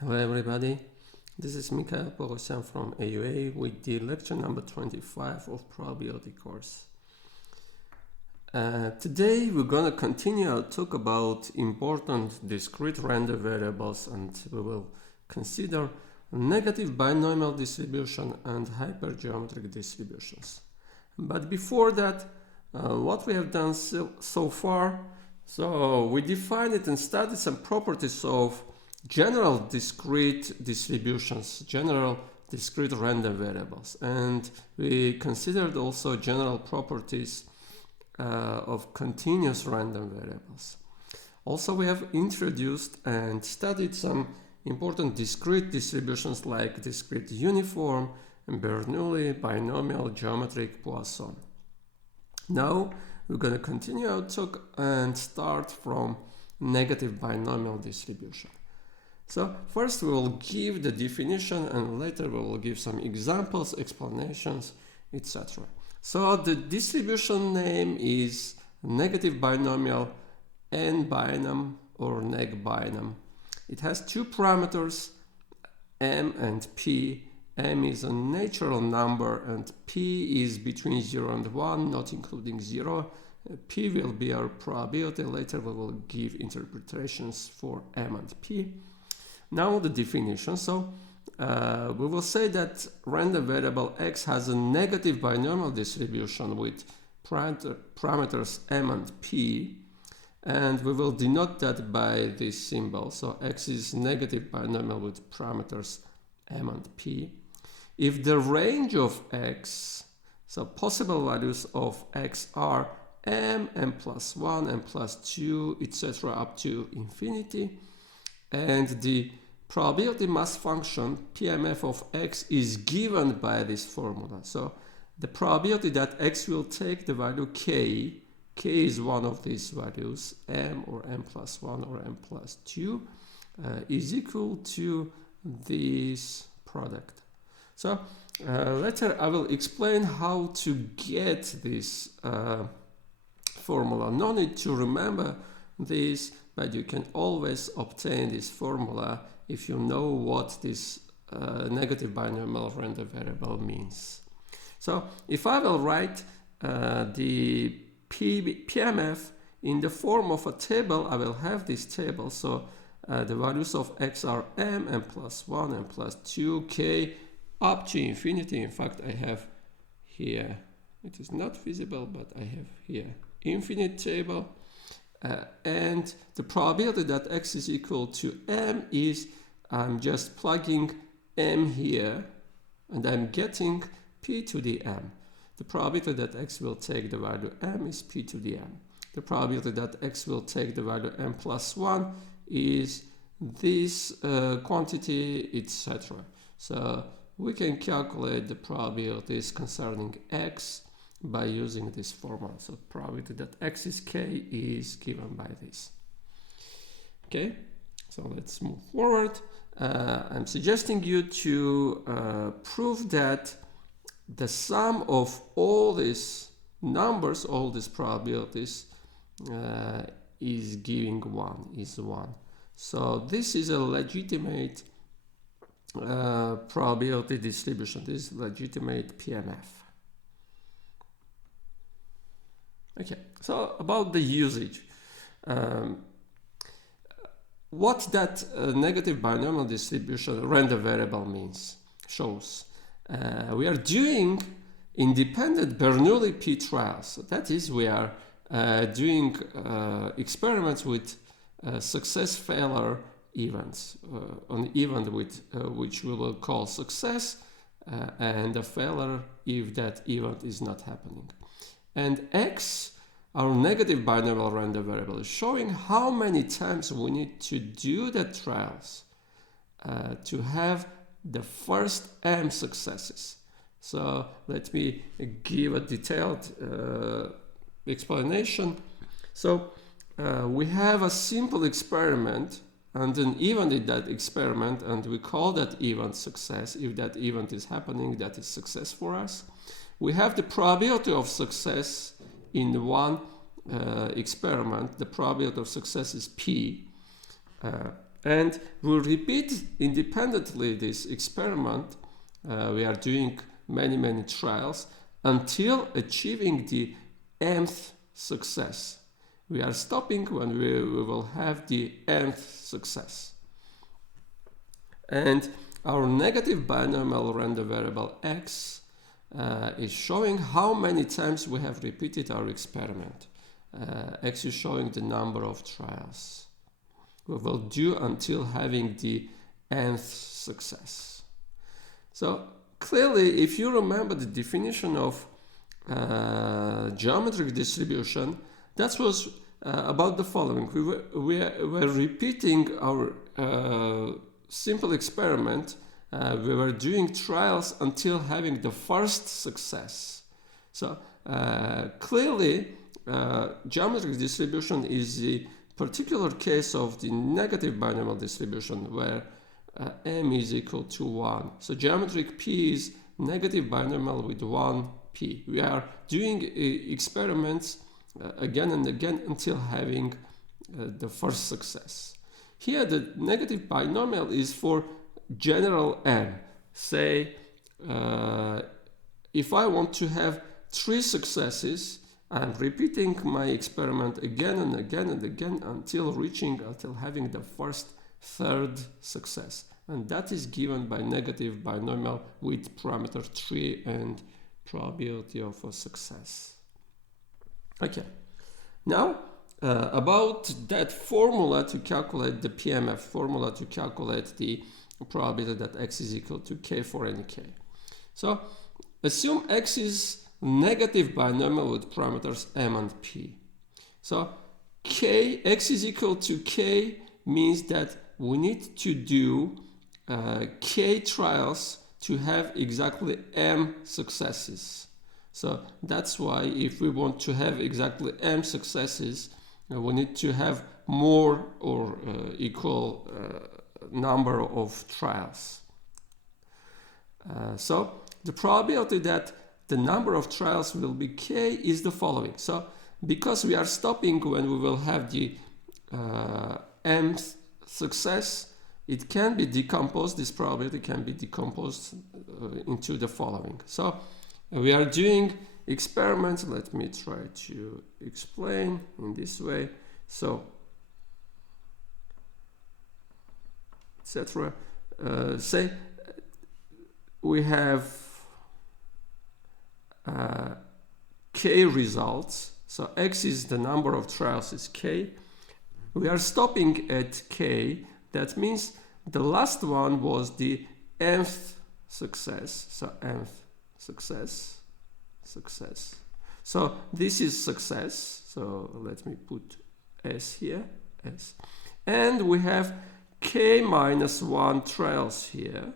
Hello everybody, this is Poisson from AUA with the lecture number 25 of probability course. Today we're going to continue our talk about important discrete random variables, and we will consider negative binomial distribution and hypergeometric distributions. But before that, what we have done so far, so we defined it and studied some properties of general discrete distributions, general discrete random variables, and we considered also general properties of continuous random variables. Also, we have introduced and studied some important discrete distributions like discrete uniform, Bernoulli, binomial, geometric, Poisson. Now we're going to continue our talk and start from negative binomial distribution. So first we will give the definition, and later we will give some examples, explanations, etc. So the distribution name is negative binomial NBinom or NBinom. It has two parameters, m and p. M is a natural number and p is between 0 and 1, not including 0. P will be our probability. Later we will give interpretations for m and p. Now the definition. So we will say that random variable x has a negative binomial distribution with parameters m and p, and we will denote that by this symbol. So x is negative binomial with parameters m and p. If the range of x, so possible values of x are m, m plus 1, m plus 2, etc. up to infinity, and the probability mass function PMF of x is given by this formula. So the probability that x will take the value k is one of these values, m or m plus 1 or m plus 2, is equal to this product. So later I will explain how to get this formula. No need to remember this, but you can always obtain this formula if you know what this negative binomial random variable means. So if I will write the PMF in the form of a table, I will have this table. So the values of x are m, m plus 1, m plus 2, k, up to infinity. In fact, I have here, it is not visible, but I have here infinite table. And the probability that x is equal to m is, I'm just plugging m here and I'm getting p to the m. The probability that x will take the value m is p to the m. The probability that x will take the value m plus 1 is this quantity, etc. So we can calculate the probabilities concerning x by using this formula. So probability that x is k is given by this. Okay, so let's move forward. I'm suggesting you to prove that the sum of all these numbers, all these probabilities, is giving 1, is 1. So this is a legitimate probability distribution. This is legitimate PMF. Okay, so about the usage. What that negative binomial distribution random variable shows. We are doing independent Bernoulli P trials. That is, we are doing experiments with success-failure events, an event with which we will call success, and a failure if that event is not happening. And x, our negative binomial random variable, is showing how many times we need to do the trials to have the first m successes. So let me give a detailed explanation. So we have a simple experiment and an event in that experiment, and we call that event success. If that event is happening, that is success for us. We have the probability of success in one experiment. The probability of success is p, And we'll repeat independently this experiment. We are doing many trials until achieving the nth success. We are stopping when we will have the nth success. And our negative binomial random variable x is showing how many times we have repeated our experiment. X is showing the number of trials we will do until having the nth success. So clearly, if you remember the definition of geometric distribution, that was about the following. We were repeating our simple experiment. We were doing trials until having the first success. So clearly, geometric distribution is the particular case of the negative binomial distribution where m is equal to 1. So geometric p is negative binomial with 1 p. We are doing experiments again and again until having the first success. Here the negative binomial is for general m. Say if I want to have 3 successes, I'm repeating my experiment again and again and again until having the first third success. And that is given by negative binomial with parameter 3 and probability of a success. Okay, now about that formula to calculate the PMF, formula to calculate the probability that x is equal to k for any k. So assume x is negative binomial with parameters m and p. So x is equal to k means that we need to do k trials to have exactly m successes. So that's why if we want to have exactly m successes, we need to have more or equal number of trials. So the probability that the number of trials will be k is the following. So because we are stopping when we will have the mth success, it can be decomposed, this probability can be decomposed into the following. So we are doing experiments. Let me try to explain in this way. So, etc. Say we have k results. So x is the number of trials is k. We are stopping at k. That means the last one was the nth success. So nth success. So this is success. So let me put s here, s. And we have k minus 1 trials here.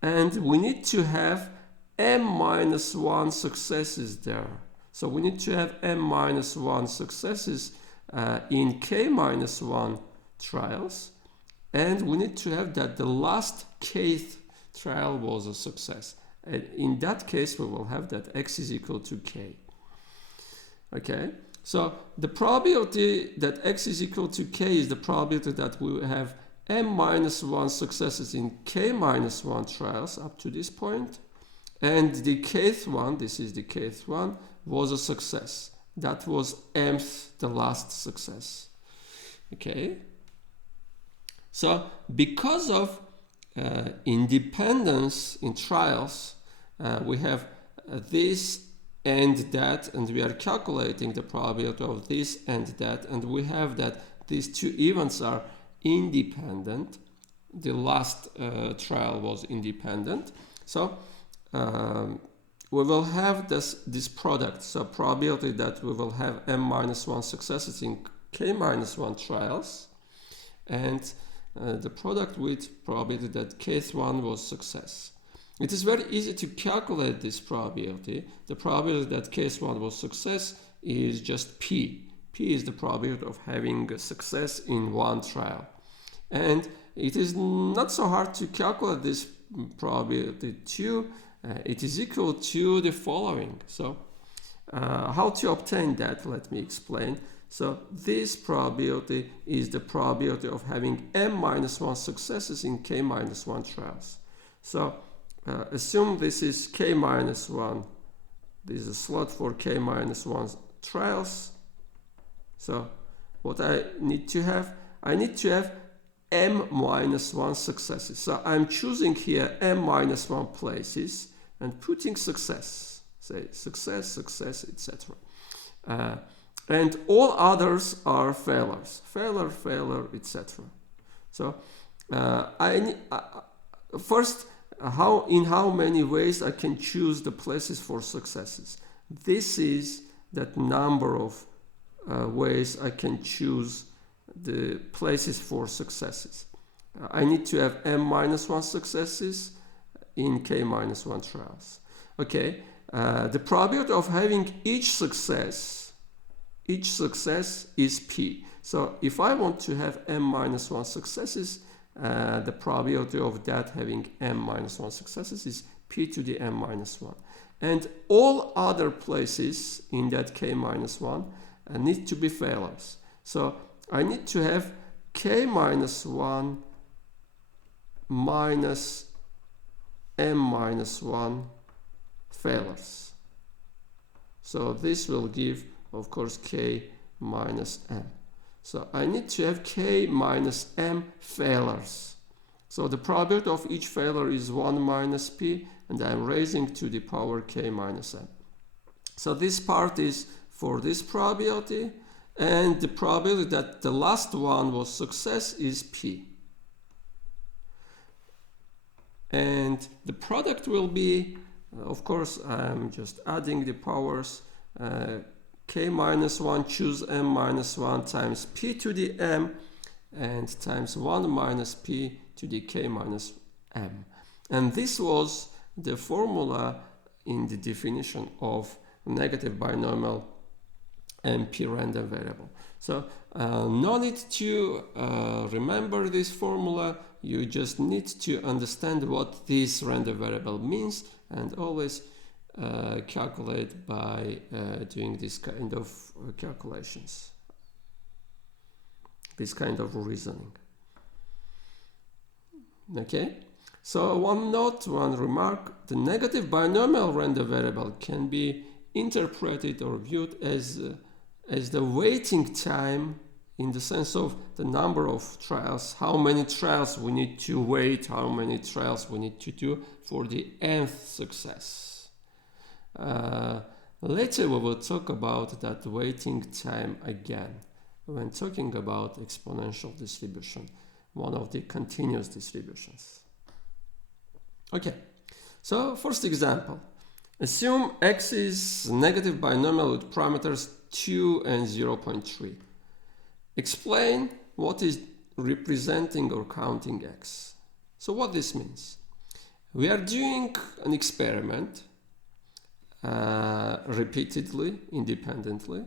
And we need to have m minus 1 successes there. So we need to have m minus 1 successes in k minus 1 trials. And we need to have that the last kth trial was a success. And in that case, we will have that x is equal to k. Okay, so the probability that x is equal to k is the probability that we will have m minus 1 successes in k minus 1 trials up to this point. And the kth one, this is the kth one, was a success. That was mth, the last success. Okay. So because of independence in trials, we have this and that, and we are calculating the probability of this and that, and we have that these two events are independent. The last trial was independent. So we will have this product. So probability that we will have m minus 1 successes in k minus 1 trials, and the product with probability that kth one was success. It is very easy to calculate this probability. The probability that case 1 was success is just p. P is the probability of having a success in one trial. And it is not so hard to calculate this probability too. It is equal to the following. So how to obtain that? Let me explain. So this probability is the probability of having m-1 successes in k-1 trials. So assume this is k-1, this is a slot for k-1 trials. So what I need to have m-1 successes. So I'm choosing here m-1 places and putting success, say success, success, etc. And all others are failures, failure, failure, etc. So first, in how many ways I can choose the places for successes. This is that number of ways I can choose the places for successes. I need to have m-1 successes in k-1 trials. Okay, the probability of having each success is p. So if I want to have m-1 successes, the probability of that having m-1 successes is p to the m-1. And all other places in that k-1 need to be failures. So I need to have k-1 minus m-1 failures. So this will give, of course, k minus m. So I need to have k minus m failures. So the probability of each failure is 1 minus p, and I'm raising to the power k minus m. So this part is for this probability, and the probability that the last one was success is p. And the product will be, of course, I'm just adding the powers, k minus 1 choose m minus 1 times p to the m, and times 1 minus p to the k minus m. And this was the formula in the definition of negative binomial NP random variable. So no need to remember this formula. You just need to understand what this random variable means, and always calculate by doing this kind of calculations, this kind of reasoning. Okay, so one note, one remark: the negative binomial random variable can be interpreted or viewed as the waiting time, in the sense of the number of trials, how many trials we need to wait, how many trials we need to do for the nth success. Later we will talk about that waiting time again when talking about exponential distribution, one of the continuous distributions. Okay, so first example. Assume x is negative binomial with parameters 2 and 0.3. Explain what is representing or counting x. So what this means? We are doing an experiment repeatedly, independently.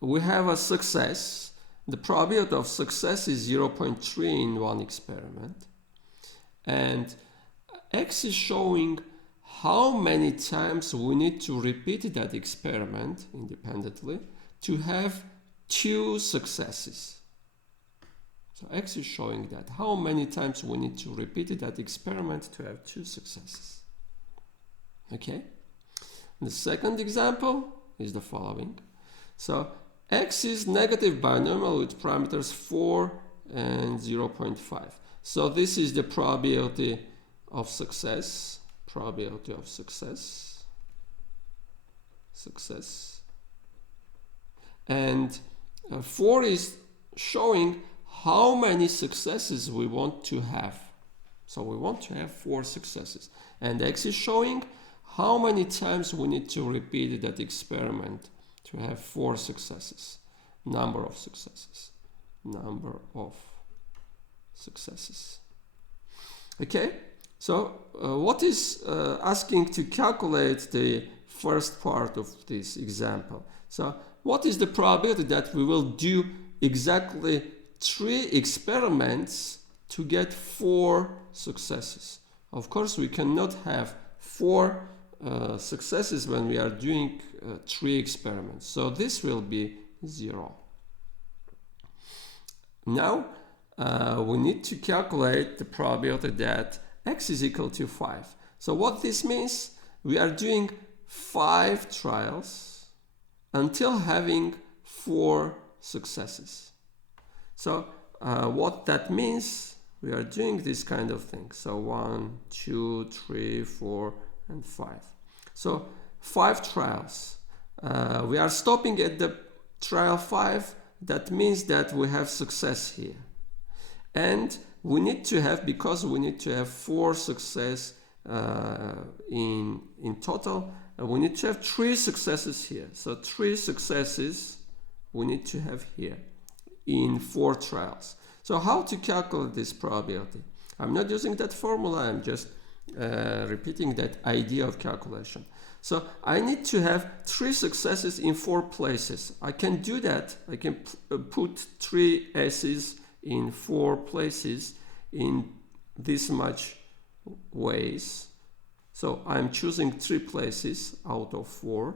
We have a success. The probability of success is 0.3 in one experiment. And x is showing how many times we need to repeat that experiment independently to have 2 successes. So x is showing that how many times we need to repeat that experiment to have 2 successes. Okay. The second example is the following. So x is negative binomial with parameters 4 and 0.5. So this is the probability of success. Probability of success. And 4 is showing how many successes we want to have. So we want to have 4 successes. And x is showing how many times we need to repeat that experiment to have 4 successes. Number of successes. Okay, so what is asking to calculate the first part of this example? So what is the probability that we will do exactly 3 experiments to get 4 successes? Of course, we cannot have 4 successes when we are doing 3 experiments. So this will be 0. Now we need to calculate the probability that x is equal to 5. So what this means, we are doing 5 trials until having 4 successes. So what that means, we are doing this kind of thing. So 1, 2, 3, 4, and 5. So 5 trials. We are stopping at the trial 5. That means that we have success here. And we need to have, because we need to have 4 success in total, we need to have 3 successes here. So 3 successes we need to have here in 4 trials. So how to calculate this probability? I'm not using that formula, I'm just repeating that idea of calculation. So I need to have 3 successes in 4 places. I can do that. I can put 3 S's in 4 places in this much ways. So I'm choosing 3 places out of 4.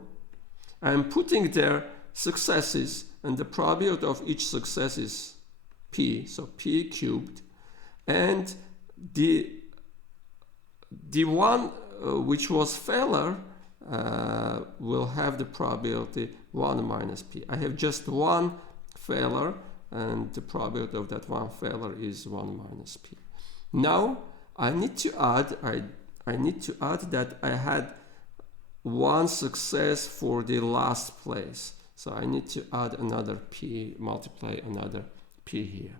I'm putting there successes, and the probability of each success is p, so p cubed. And the one which was failure will have the probability 1 minus p. I have just 1 failure, and the probability of that 1 failure is 1 minus p. Now I need to add that I had 1 success for the last place. So I need to add another p, multiply another p here.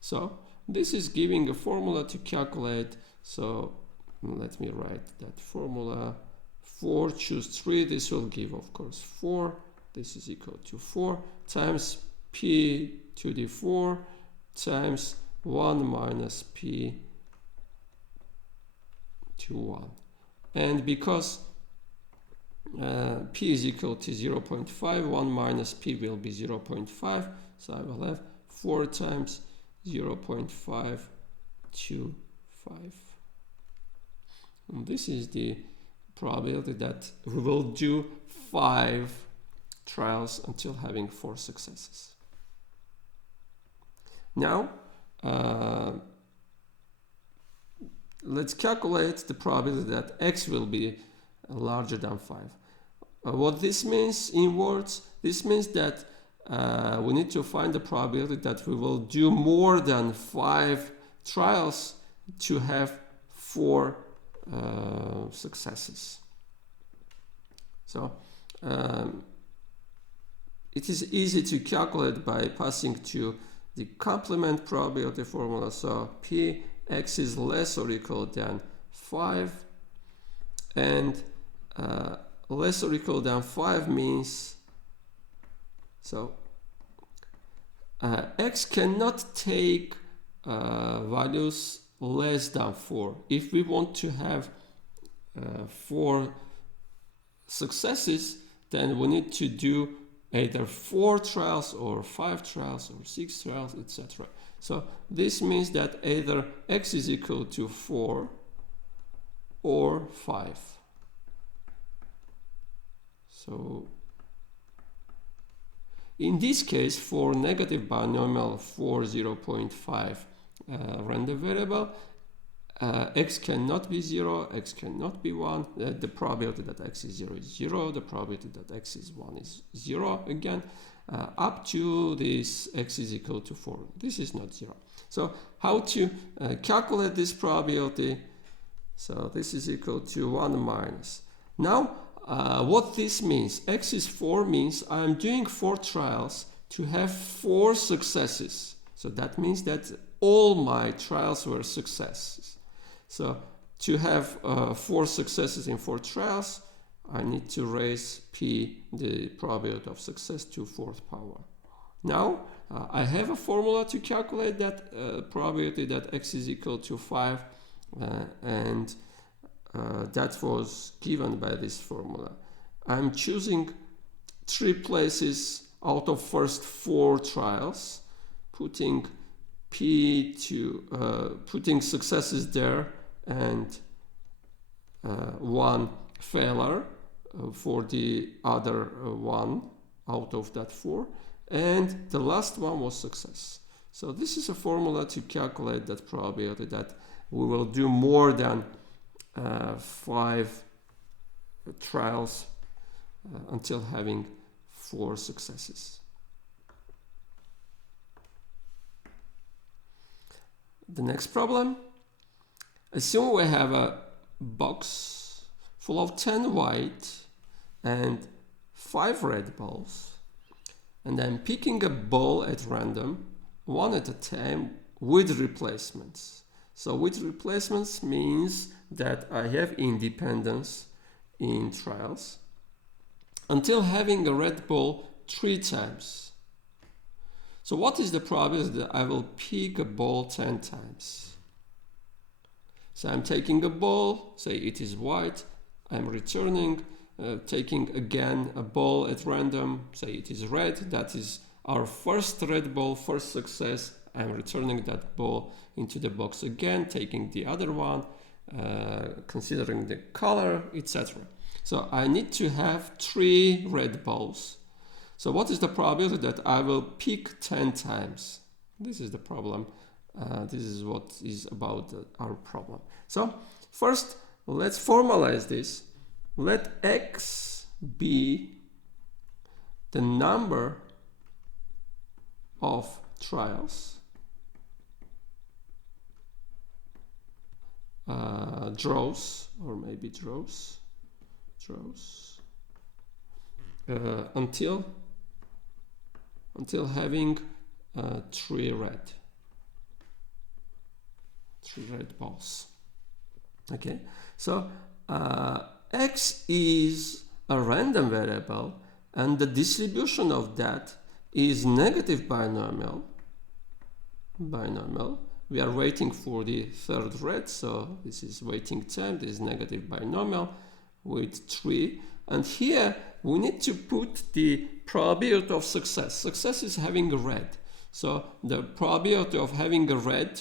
So this is giving a formula to calculate. So let me write that formula. 4 choose 3, this will give, of course, 4. This is equal to 4 times p to the 4 times 1 minus p to 1. And because p is equal to 0.5, 1 minus p will be 0.5, so I will have 4 times 0.5 to 5. And this is the probability that we will do 5 trials until having 4 successes. Now let's calculate the probability that x will be larger than 5. What this means in words, this means that we need to find the probability that we will do more than 5 trials to have 4 successes. So it is easy to calculate by passing to the complement probability formula. So p x is less or equal than 5, and less or equal than 5 means, so x cannot take values less than 4. If we want to have 4 successes, then we need to do either 4 trials or 5 trials or 6 trials, etc. So this means that either x is equal to 4 or 5. So in this case, for negative binomial for 0.5 random variable, x cannot be 0, x cannot be 1. The probability that x is 0 is 0. The probability that x is 1 is 0 again, up to this x is equal to 4. This is not 0. So how to calculate this probability? So this is equal to 1 minus. Now what this means, x is 4 means I am doing 4 trials to have 4 successes. So that means that all my trials were successes. So to have 4 successes in 4 trials, I need to raise p, the probability of success, to 4th power. Now I have a formula to calculate that probability that x is equal to 5, and that was given by this formula. I'm choosing 3 places out of first 4 trials, putting p to putting successes there, and 1 failure for the other 1 out of that 4, and the last one was success. So this is a formula to calculate that probability that we will do more than 5 trials until having 4 successes. The next problem, assume we have a box full of 10 white and 5 red balls, and I'm picking a ball at random, one at a time, with replacements. So with replacements means that I have independence in trials until having a red ball 3 times. So what is the probability that I will pick a ball 10 times? So I'm taking a ball, say it is white, I'm returning, taking again a ball at random, say it is red, that is our first red ball, first success. I'm returning that ball into the box again, taking the other one, considering the color, etc. So I need to have 3 red balls. So what is the probability that I will pick 10 times? This is the problem. This is what is about our problem. So first, let's formalize this. Let x be the number of trials, draws, or maybe draws, until having 3 red balls. Okay, so x is a random variable, and the distribution of that is negative binomial. We are waiting for the 3rd red, so this is waiting time. This is negative binomial with 3, and here we need to put the probability of success. Success is having a red, so the probability of having a red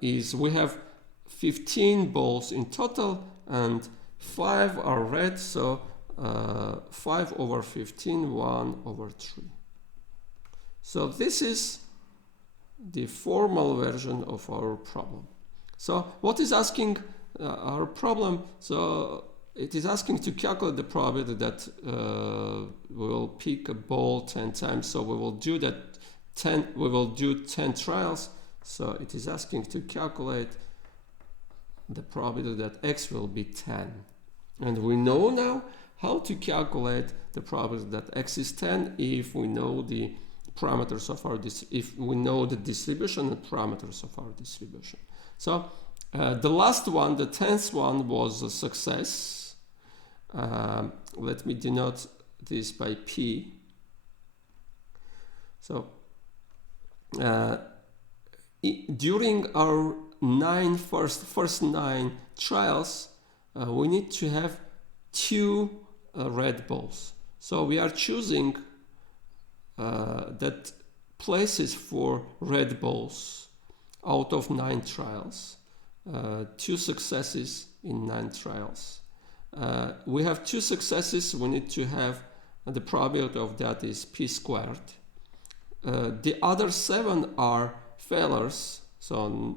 is, we have 15 balls in total and 5 are red, so 5 over 15, 1 over 3. So this is the formal version of our problem. So what is asking our problem? So it is asking to calculate the probability that we will pick a ball 10 times. So we will do that 10 trials. So it is asking to calculate the probability that x will be 10. And we know now how to calculate the probability that x is 10 if we know the parameters of our if we know the distribution and parameters of our distribution. So the last one, the 10th one, was a success. Let me denote this by P. So during our first 9 trials, we need to have 2 red balls. So we are choosing that places for red balls out of 9 trials, 2 successes in 9 trials. We have 2 successes, we need to have the probability of that is p squared. The other 7 are failures, so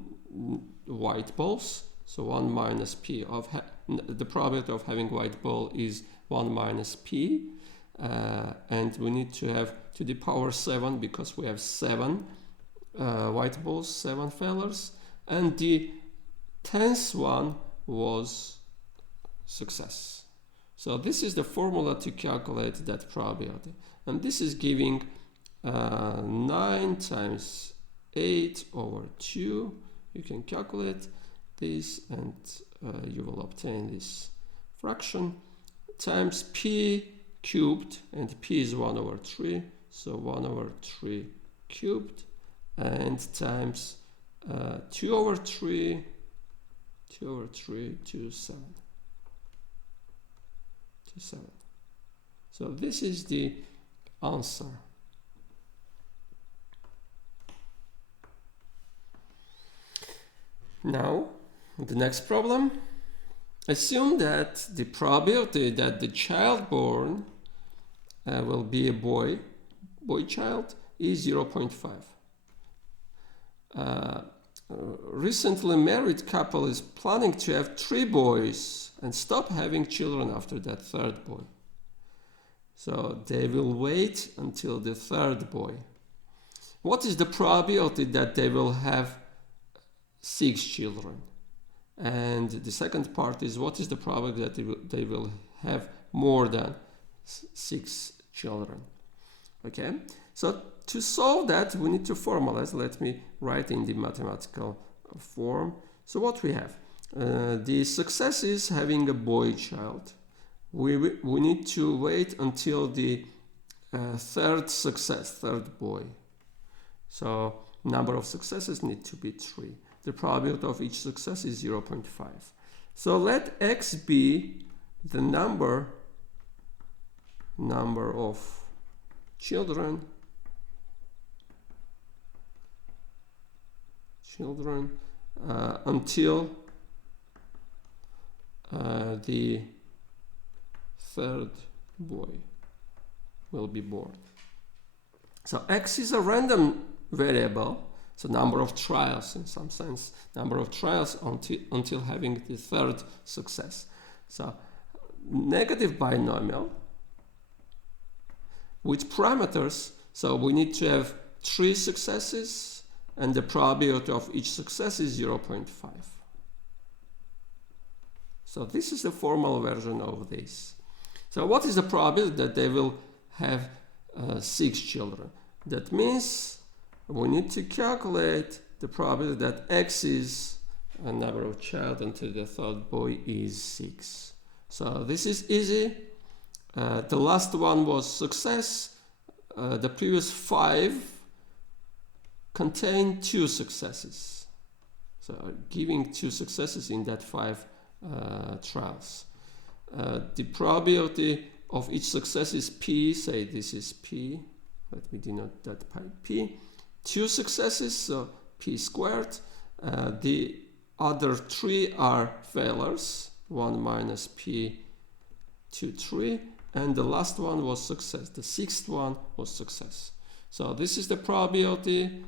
white balls, so 1 minus p of the probability of having white ball is 1 minus p, and we need to have to the power 7 because we have 7 white balls, 7 failures, and the 10th one was success. So this is the formula to calculate that probability, and this is giving 9 times 8 over 2. You can calculate this and you will obtain this fraction times p cubed, and p is 1 over 3, so 1 over 3 cubed, and times 2 over 3, 2 7. So this is the answer. Now, the next problem. Assume that the probability that the child born will be a boy boy child is 0.5. Recently married couple is planning to have 3 boys and stop having children after that 3rd boy. So they will wait until the 3rd boy. What is the probability that they will have 6 children? And the second part is, what is the probability that they will have more than 6 children? Okay, so to solve that, we need to formalize. Let me write in the mathematical form. So what we have, the success is having a boy child. We need to wait until the 3rd success, 3rd boy. So number of successes need to be 3. The probability of each success is 0.5. So let x be the number of children until the 3rd boy will be born. So x is a random variable, so number of trials in some sense, number of trials until having the 3rd success. So negative binomial with parameters, so we need to have 3 successes and the probability of each success is 0.5. So this is the formal version of this. So what is the probability that they will have 6 children? That means we need to calculate the probability that x is a number of child until the 3rd boy is 6. So this is easy. The last one was success. The previous 5 contain 2 successes. So giving 2 successes in that 5 trials. The probability of each success is p, say this is p. Let me denote that by p. 2 successes, so p squared. The other 3 are failures, 1 minus p 2, 3. And the last one was success. The 6th one was success. So this is the probability.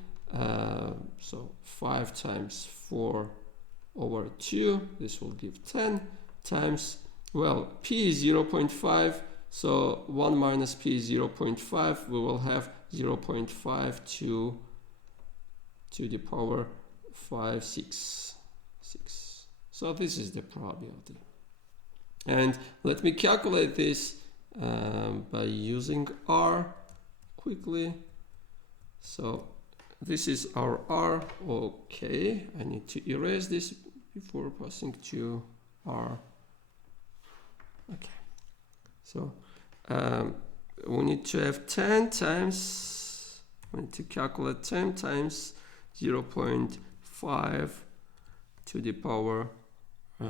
So 5 times 4 over 2. This will give 10 times, well, p is 0.5. So 1 minus p is 0.5. We will have 0.5 to the power 5, 6. So this is the probability. And let me calculate this by using R quickly. So this is our R. Okay, I need to erase this before passing to R. Okay, so we need to have 10 times, we need to calculate 10 times 0.5 to the power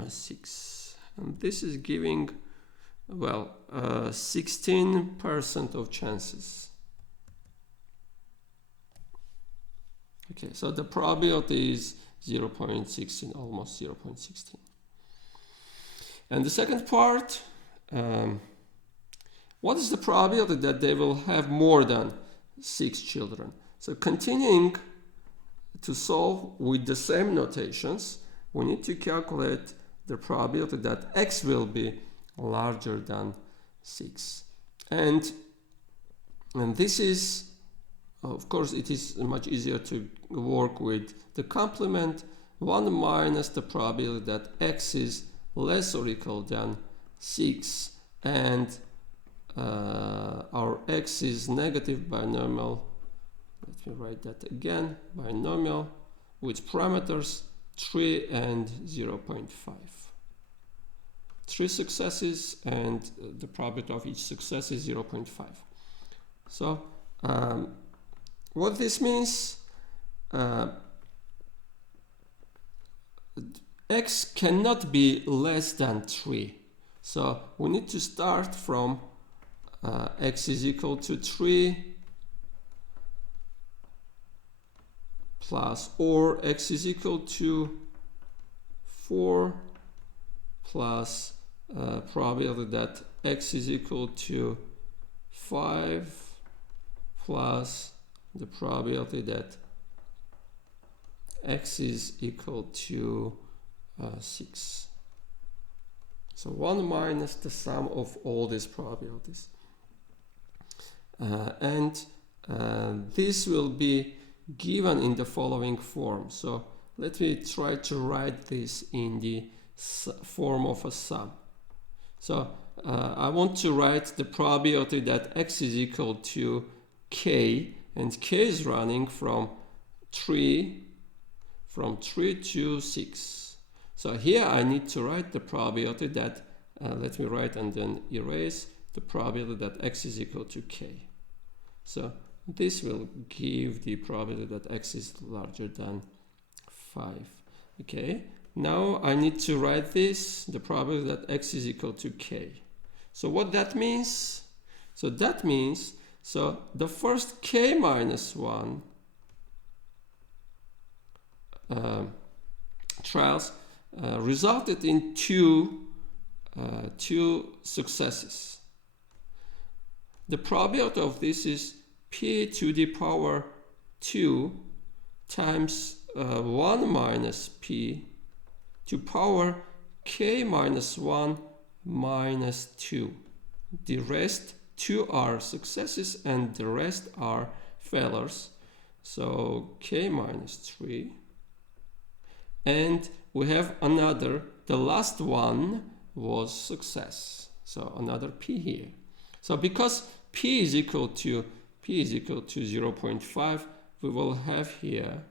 6. And this is giving, well, 16% of chances. Okay, so the probability is 0.16, almost 0.16. And the second part, what is the probability that they will have more than 6 children? So continuing to solve with the same notations, we need to calculate the probability that x will be larger than 6. And this is, of course, it is much easier to work with the complement. 1 minus the probability that x is less or equal than 6, and our x is negative binomial. Let me write that again. Binomial with parameters 3 and 0.5. 3 successes, and the probability of each success is 0.5. So what this means, x cannot be less than 3. So we need to start from x is equal to 3 plus, or x is equal to 4 plus probability that x is equal to 5 plus the probability that x is equal to 6. So 1 minus the sum of all these probabilities. This will be given in the following form. So let me try to write this in the form of a sum. So I want to write the probability that x is equal to k, and k is running from 3 to 6. So here I need to write the probability that, let me write and then erase the probability that x is equal to k. So this will give the probability that x is larger than 5. Okay, now I need to write this, the probability that x is equal to k. So what that means? So that means, so the first k minus 1 trials resulted in two successes. The probability of this is p to the power 2 times 1 minus p to power k minus 1 minus 2. The rest 2 are successes and the rest are failures. So k minus 3. And we have another, the last one was success. So another p here. So because p is equal to 0.5, we will have here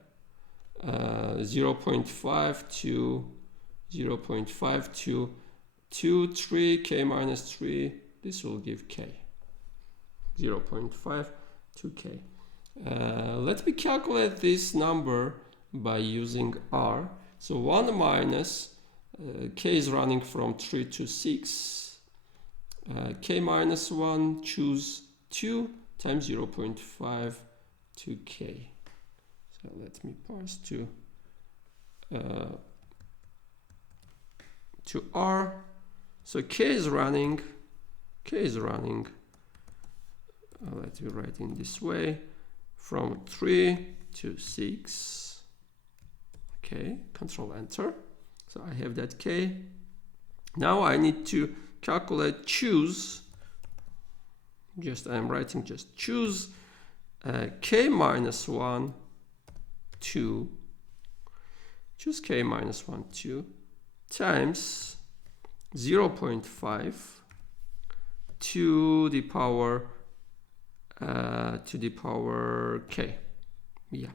0.5 to 2, 3, k minus 3. This will give k. 0.5 to k. Let me calculate this number by using r. So 1 minus k is running from 3 to 6. K minus 1, choose 2 times 0.5 to k. So let me pass to r. So k is running, let me write in this way, from 3 to 6. Okay, Control Enter. So I have that k. Now I need to calculate choose. I'm writing just choose k minus 1, 2. Choose k minus 1, 2 times 0.5 to the power k. Yeah.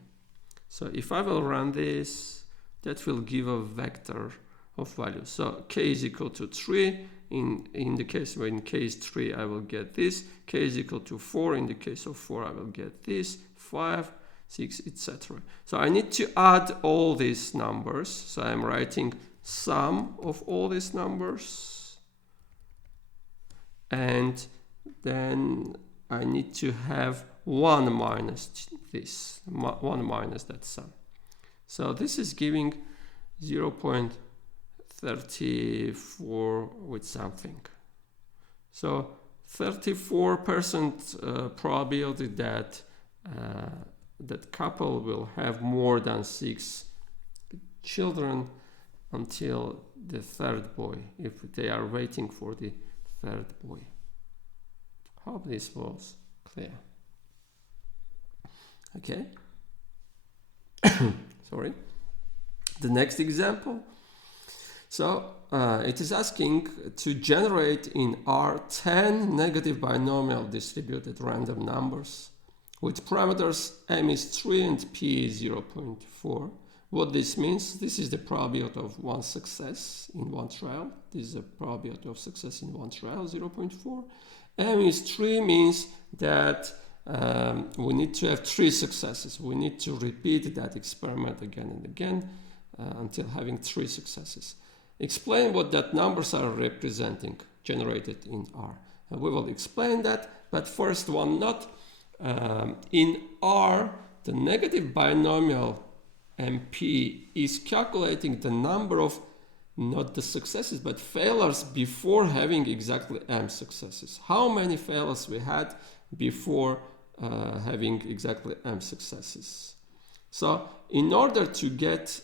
So if I will run this, that will give a vector of value. So k is equal to 3. In the case when k is 3, I will get this. K is equal to 4. In the case of 4, I will get this. 5, 6, etc. So I need to add all these numbers. So I'm writing sum of all these numbers. And then I need to have 1 minus this, 1 minus that sum. So this is giving 0.34 with something. So 34% probability that that couple will have more than 6 children until the 3rd boy, if they are waiting for the 3rd boy. Hope this was clear. Okay. Sorry. The next example. So it is asking to generate in R 10 negative binomial distributed random numbers with parameters m is 3 and p is 0.4. What this means, this is the probability of one success in one trial. This is the probability of success in one trial, 0.4. M is 3 means that we need to have 3 successes. We need to repeat that experiment again and again until having 3 successes. Explain what that numbers are representing generated in R. And we will explain that, but first one note. In R, the negative binomial MP is calculating the number of not the successes but failures before having exactly m successes. How many failures we had before having exactly m successes. So in order to get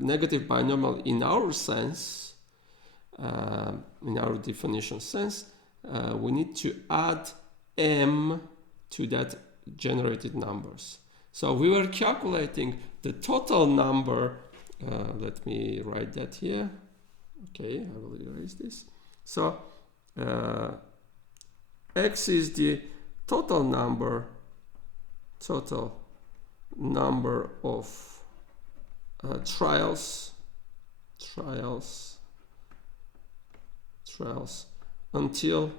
negative binomial in our sense, in our definition sense, we need to add m to that generated numbers. So we were calculating the total number. Let me write that here. Okay, I will erase this. So x is the total number of trials until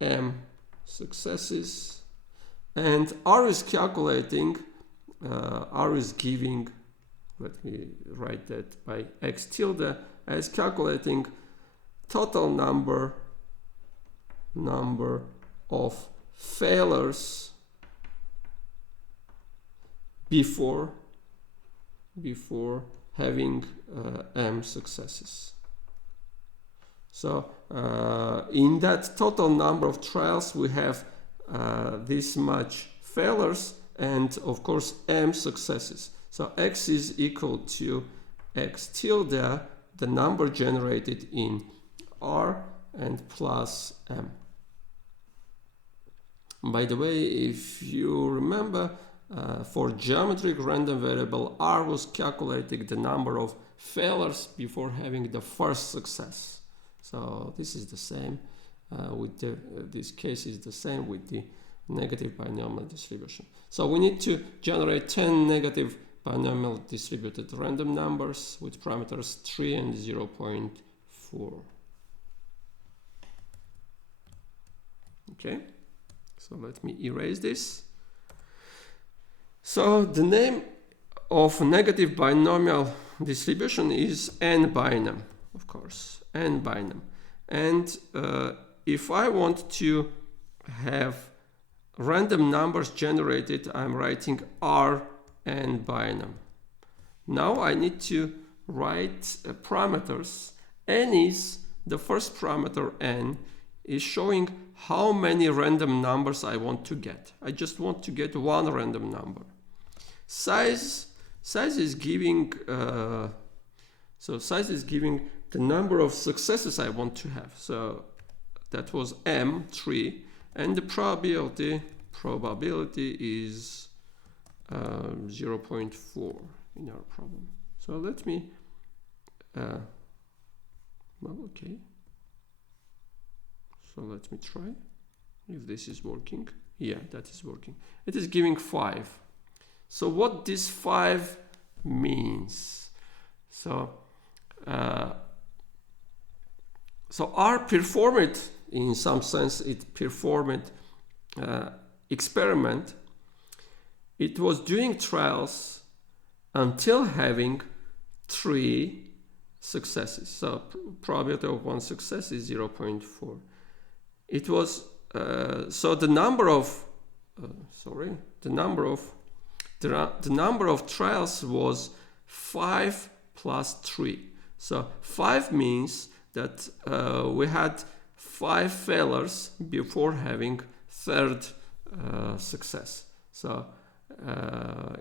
m successes, and R is calculating, R is giving, let me write that by x tilde, is calculating total number of failures before having m successes. So in that total number of trials we have this much failures and of course m successes. So x is equal to x tilde, the number generated in R, and plus m. By the way, if you remember, for geometric random variable, R was calculating the number of failures before having the first success. So this is the same with this case is the same with the negative binomial distribution. So we need to generate 10 negative binomial distributed random numbers with parameters 3 and 0.4. Okay, so let me erase this. So the name of negative binomial distribution is NBinom, of course, NBinom. And if I want to have random numbers generated, I'm writing R NBinom. Now I need to write parameters. N is the first parameter, n is showing how many random numbers I want to get. I just want to get one random number. Size is giving size is giving the number of successes I want to have. So that was m, 3, and the probability is 0.4 in our problem. So let me okay. So let me try if this is working. Yeah, that is working. It is giving 5. So what this 5 means? So R performed, in some sense, it performed experiment. It was doing trials until having 3 successes. So probability of one success is 0.4. It was so the number of trials was 5 plus 3. So 5 means that we had 5 failures before having third success. So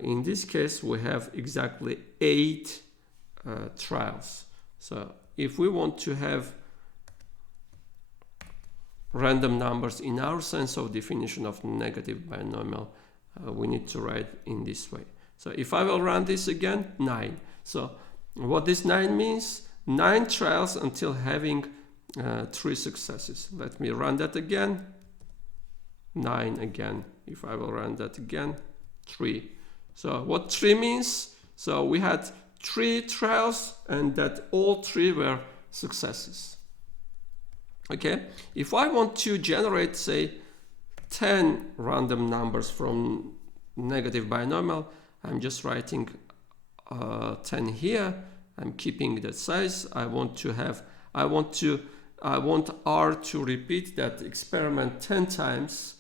in this case we have exactly 8 trials. So if we want to have random numbers in our sense of definition of negative binomial, we need to write in this way. So if I will run this again, 9. So what this 9 means, 9 trials until having 3 successes. Let me run that again, 9 again. If I will run that again, 3. So what 3 means? So we had 3 trials and that all 3 were successes. Okay, if I want to generate, say, 10 random numbers from negative binomial, I'm just writing 10 here. I'm keeping the size. I want R to repeat that experiment 10 times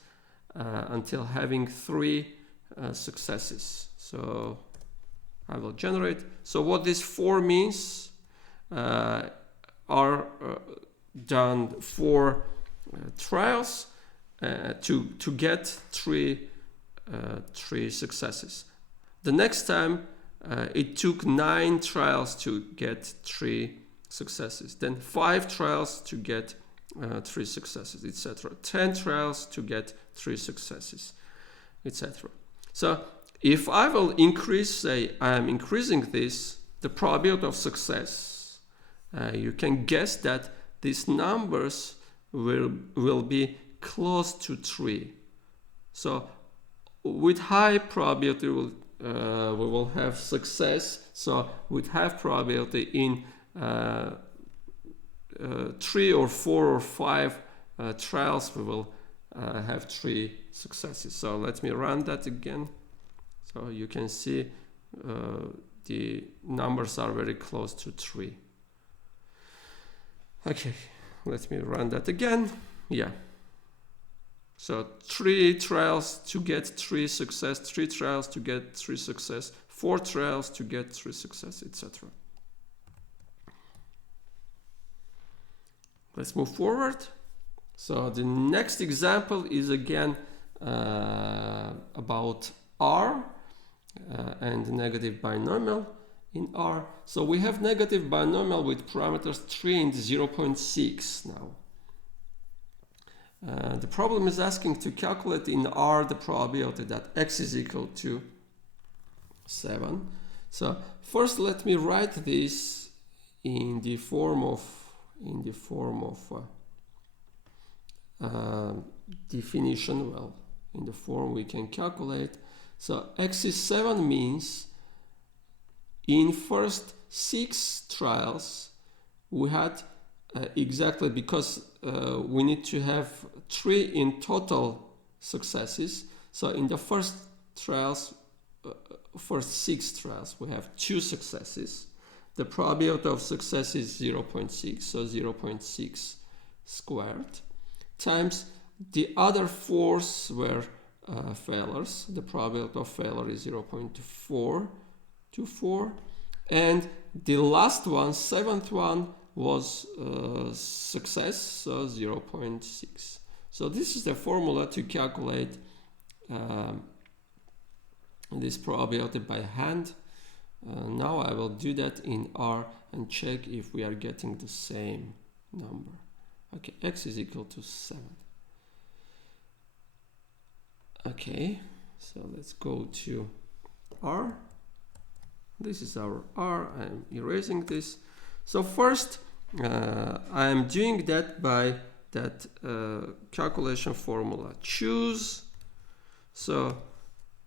until having 3 successes. So I will generate. So what this 4 means, done 4 trials to get three successes. The next time it took 9 trials to get 3 successes, then 5 trials to get 3 successes, etc. 10 trials to get 3 successes, etc. So if I will increase, say I am increasing this, the probability of success, you can guess that these numbers will be close to 3. So with high probability we will have success. So with high probability in 3 or 4 or 5 trials we will have 3 successes. So let me run that again. So you can see the numbers are very close to 3. Okay, let me run that again. Yeah. So 3 trials to get 3 success, 3 trials to get 3 success, 4 trials to get 3 success, etc. Let's move forward. So the next example is again about R and negative binomial in R. So we have negative binomial with parameters 3 and 0.6 now. The problem is asking to calculate in R the probability that x is equal to 7. So first let me write this in the form of definition. Well, in the form we can calculate. So x is 7 means in first 6 trials we had exactly, because we need to have 3 in total successes. So in the first trials, first 6 trials, we have 2 successes. The probability of success is 0.6, so 0.6 squared, times the other 4 were failures. The probability of failure is 0.424, and the last one, 7th one, was success, so 0.6. So this is the formula to calculate this probability by hand. Now I will do that in R and check if we are getting the same number. Okay, x is equal to 7. Okay, so let's go to R. This is our R. I'm erasing this. So first, I am doing that by that calculation formula. Choose, so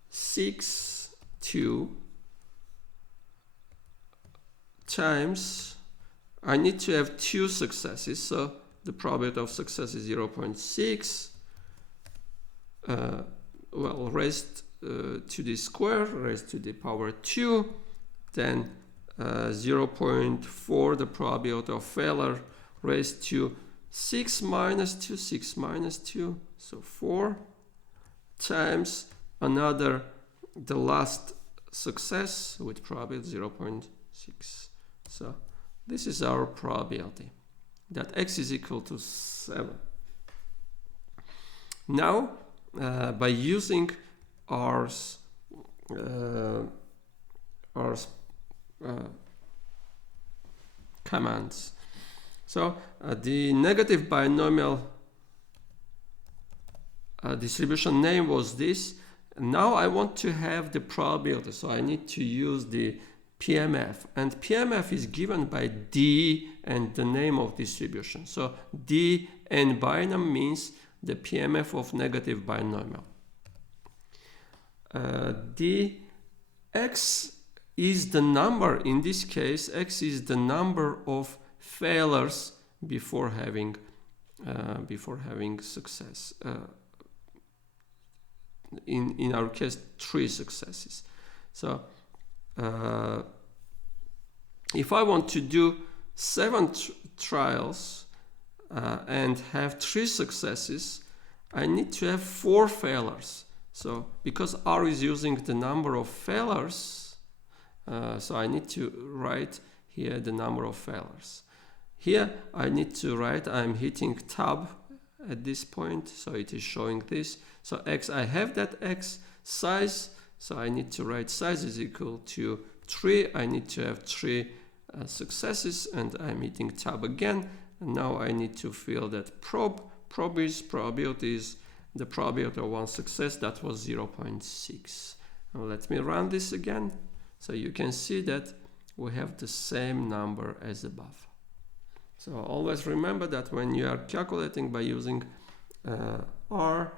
6, 2 times, I need to have 2 successes, so the probability of success is 0.6, well, raised to the square, raised to the power 2, then 0.4, the probability of failure, raised to 6 minus 2, 6 minus 2, so 4, times another, the last success with probability 0.6. So this is our probability that x is equal to 7. Now, by using R's commands. So the negative binomial distribution name was this. Now I want to have the probability, so I need to use the PMF, and PMF is given by D and the name of distribution. So D NBinom means the PMF of negative binomial. The x is the number, in this case x is the number of failures before having success. In our case 3 successes. So if I want to do 7 trials and have 3 successes, I need to have 4 failures. So because R is using the number of failures, so I need to write here the number of failures. here I need to write, I'm hitting tab at this point, so it is showing this. So x, I have that x size, so I need to write size is equal to 3. I need to have 3 successes, and I'm hitting tab again. And now I need to fill that prob is probabilities. The probability of one success, that was 0.6. Now let me run this again. So you can see that we have the same number as above. So always remember that when you are calculating by using R,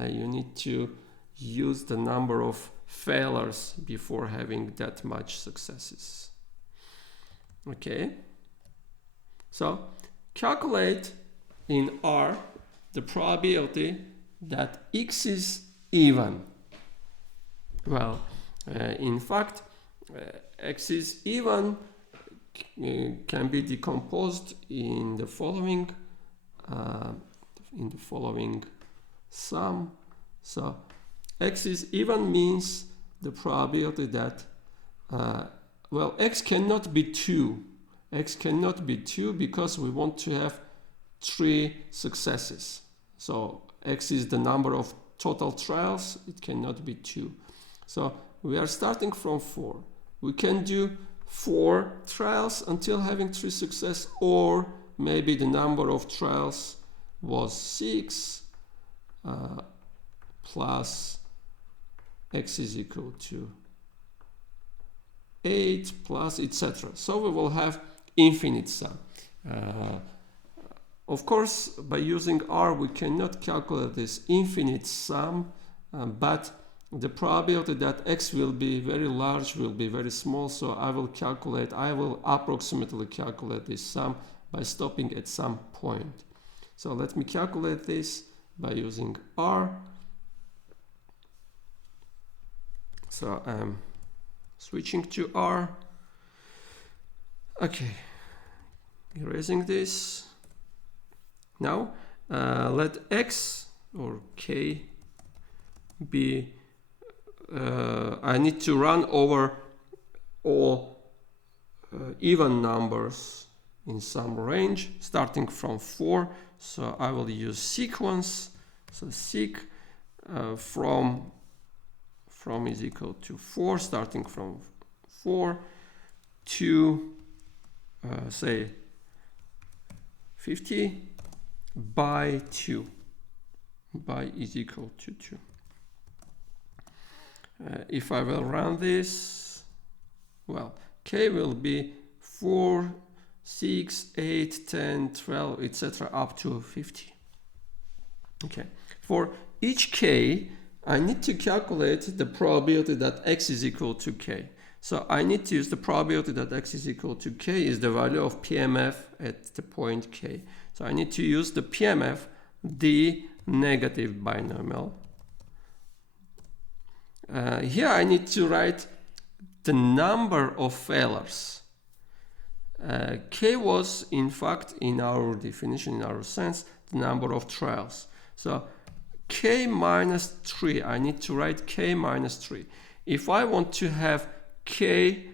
you need to use the number of failures before having that much successes. Okay, so calculate in R the probability that x is even. Well, in fact, x is even can be decomposed in the following sum. So x is even means the probability that well, x cannot be 2. X cannot be 2 because we want to have 3 successes. So x is the number of total trials. It cannot be 2. So we are starting from 4. We can do 4 trials until having 3 success, or maybe the number of trials was 6 plus x is equal to 8 plus etc. So we will have infinite sum. Of course, by using R, we cannot calculate this infinite sum, but the probability that x will be very large will be very small. So I will approximately calculate this sum by stopping at some point. So let me calculate this by using R. So I'm switching to R. Okay, erasing this. Now let x or k be, I need to run over all even numbers in some range starting from 4. So I will use sequence. So seq from is equal to 4, starting from 4 to say 50 by 2. By is equal to 2. If I will run this, well, k will be 4, 6, 8, 10, 12, etc. up to 50. Okay. For each k, I need to calculate the probability that x is equal to k. So I need to use the probability that x is equal to k is the value of PMF at the point k. So I need to use the PMF, the negative binomial. Here I need to write the number of failures. K was, in fact, in our definition, in our sense, the number of trials. So k minus 3, I need to write k minus 3. If I want to have k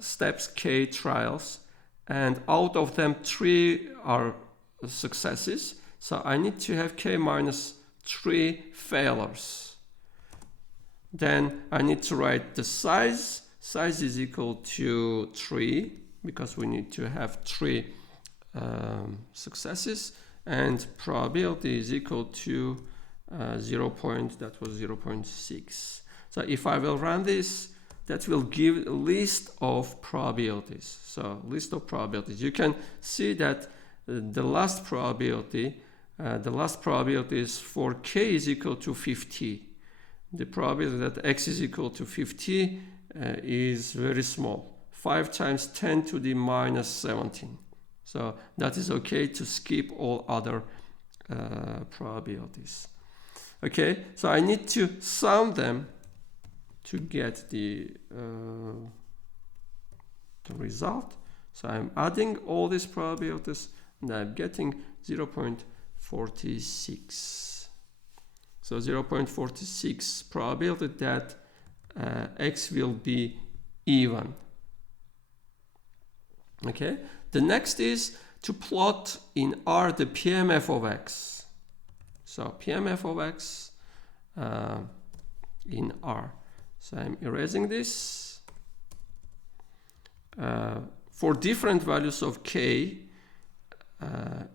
steps, k trials, and out of them 3 are successes, so I need to have k minus 3 failures. Then I need to write the size. Size is equal to 3 because we need to have 3 successes, and probability is equal to 0.6. So if I will run this, that will give a list of probabilities. So list of probabilities. You can see that the last probability is for k is equal to 50. The probability that x is equal to 50 is very small. 5 times 10 to the minus 17. So that is okay to skip all other probabilities. Okay, so I need to sum them to get the result. So I'm adding all these probabilities and I'm getting 0.46. So 0.46 probability that x will be even. Okay, The next is to plot in R the PMF of X. So PMF of X in R. So I'm erasing this. For different values of K,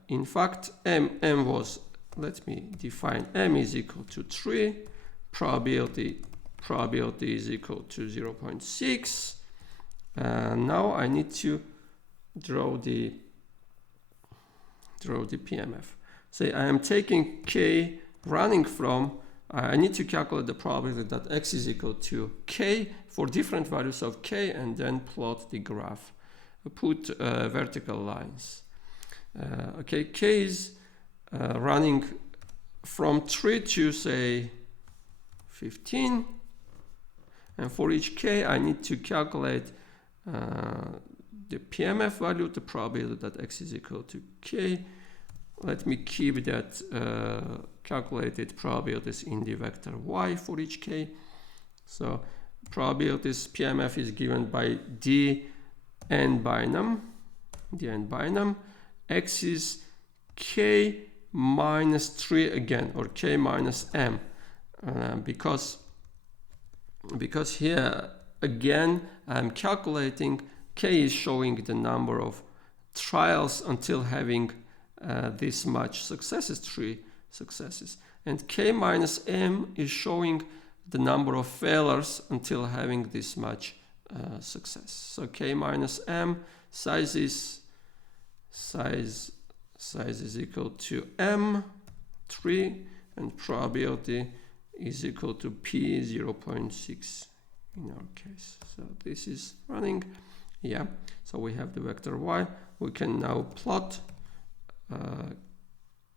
in fact, M was, let me define, M is equal to 3, probability is equal to 0.6. Now I need to draw the PMF. Say I am taking K running from, I need to calculate the probability that X is equal to K for different values of K and then plot the graph. Put vertical lines. Okay, K is running from 3 to say 15, and for each K I need to calculate the PMF value, the probability that X is equal to K. Let me keep that calculated probabilities in the vector Y for each K. So probabilities PMF is given by the NBinom. X is K minus 3 again, or K minus M, because here again I'm calculating, K is showing the number of trials until having this much successes, 3 successes, and K minus M is showing the number of failures until having this much success. So K minus M, size is equal to M, 3, and probability is equal to P, 0.6 in our case. So this is running. Yeah, so we have the vector Y. We can now plot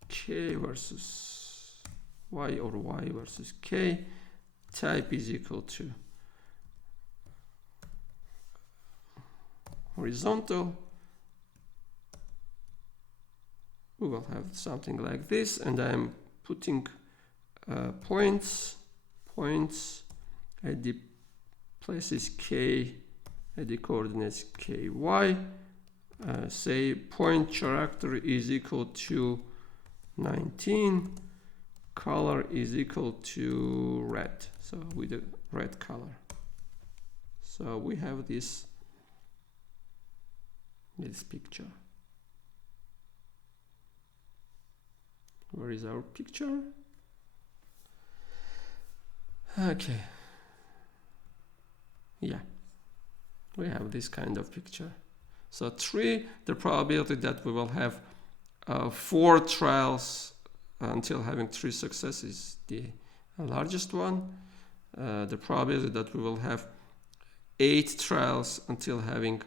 K versus Y, or Y versus K. Type is equal to horizontal. We will have something like this, and I'm putting points at the places K, at the coordinates Ky. Say point character is equal to 19, color is equal to red, so with a red color. So we have this picture. Where is our picture? Okay. Yeah, we have this kind of picture. So 3, the probability that we will have 4 trials until having 3 successes, the largest one. The probability that we will have 8 trials until having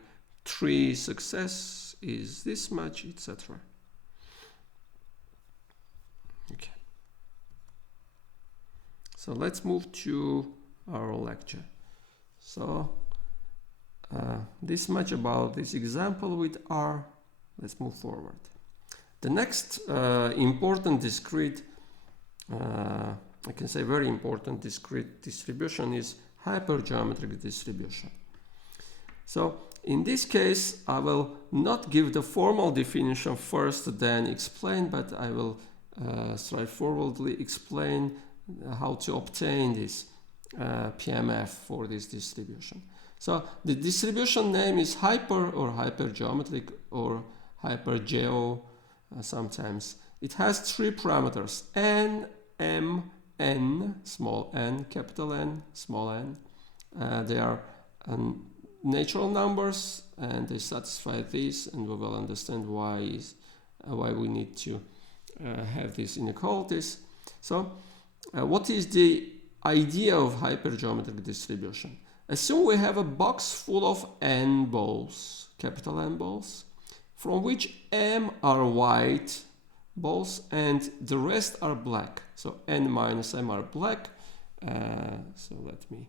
3 success is this much, etc. Okay. So let's move to our lecture. So this much about this example with R. Let's move forward. The next important discrete, I can say very important discrete distribution is hypergeometric distribution. So in this case, I will not give the formal definition first, then explain, but I will straightforwardly explain how to obtain this PMF for this distribution. So the distribution name is hyper or hypergeometric or hypergeo sometimes. It has 3 parameters: n, m, n, small n, capital N, small n. They are natural numbers, and they satisfy this, and we will understand why we need to have these inequalities. So what is the idea of hypergeometric distribution? Assume we have a box full of n balls, capital N balls, from which m are white balls and the rest are black. So n minus m are black. So let me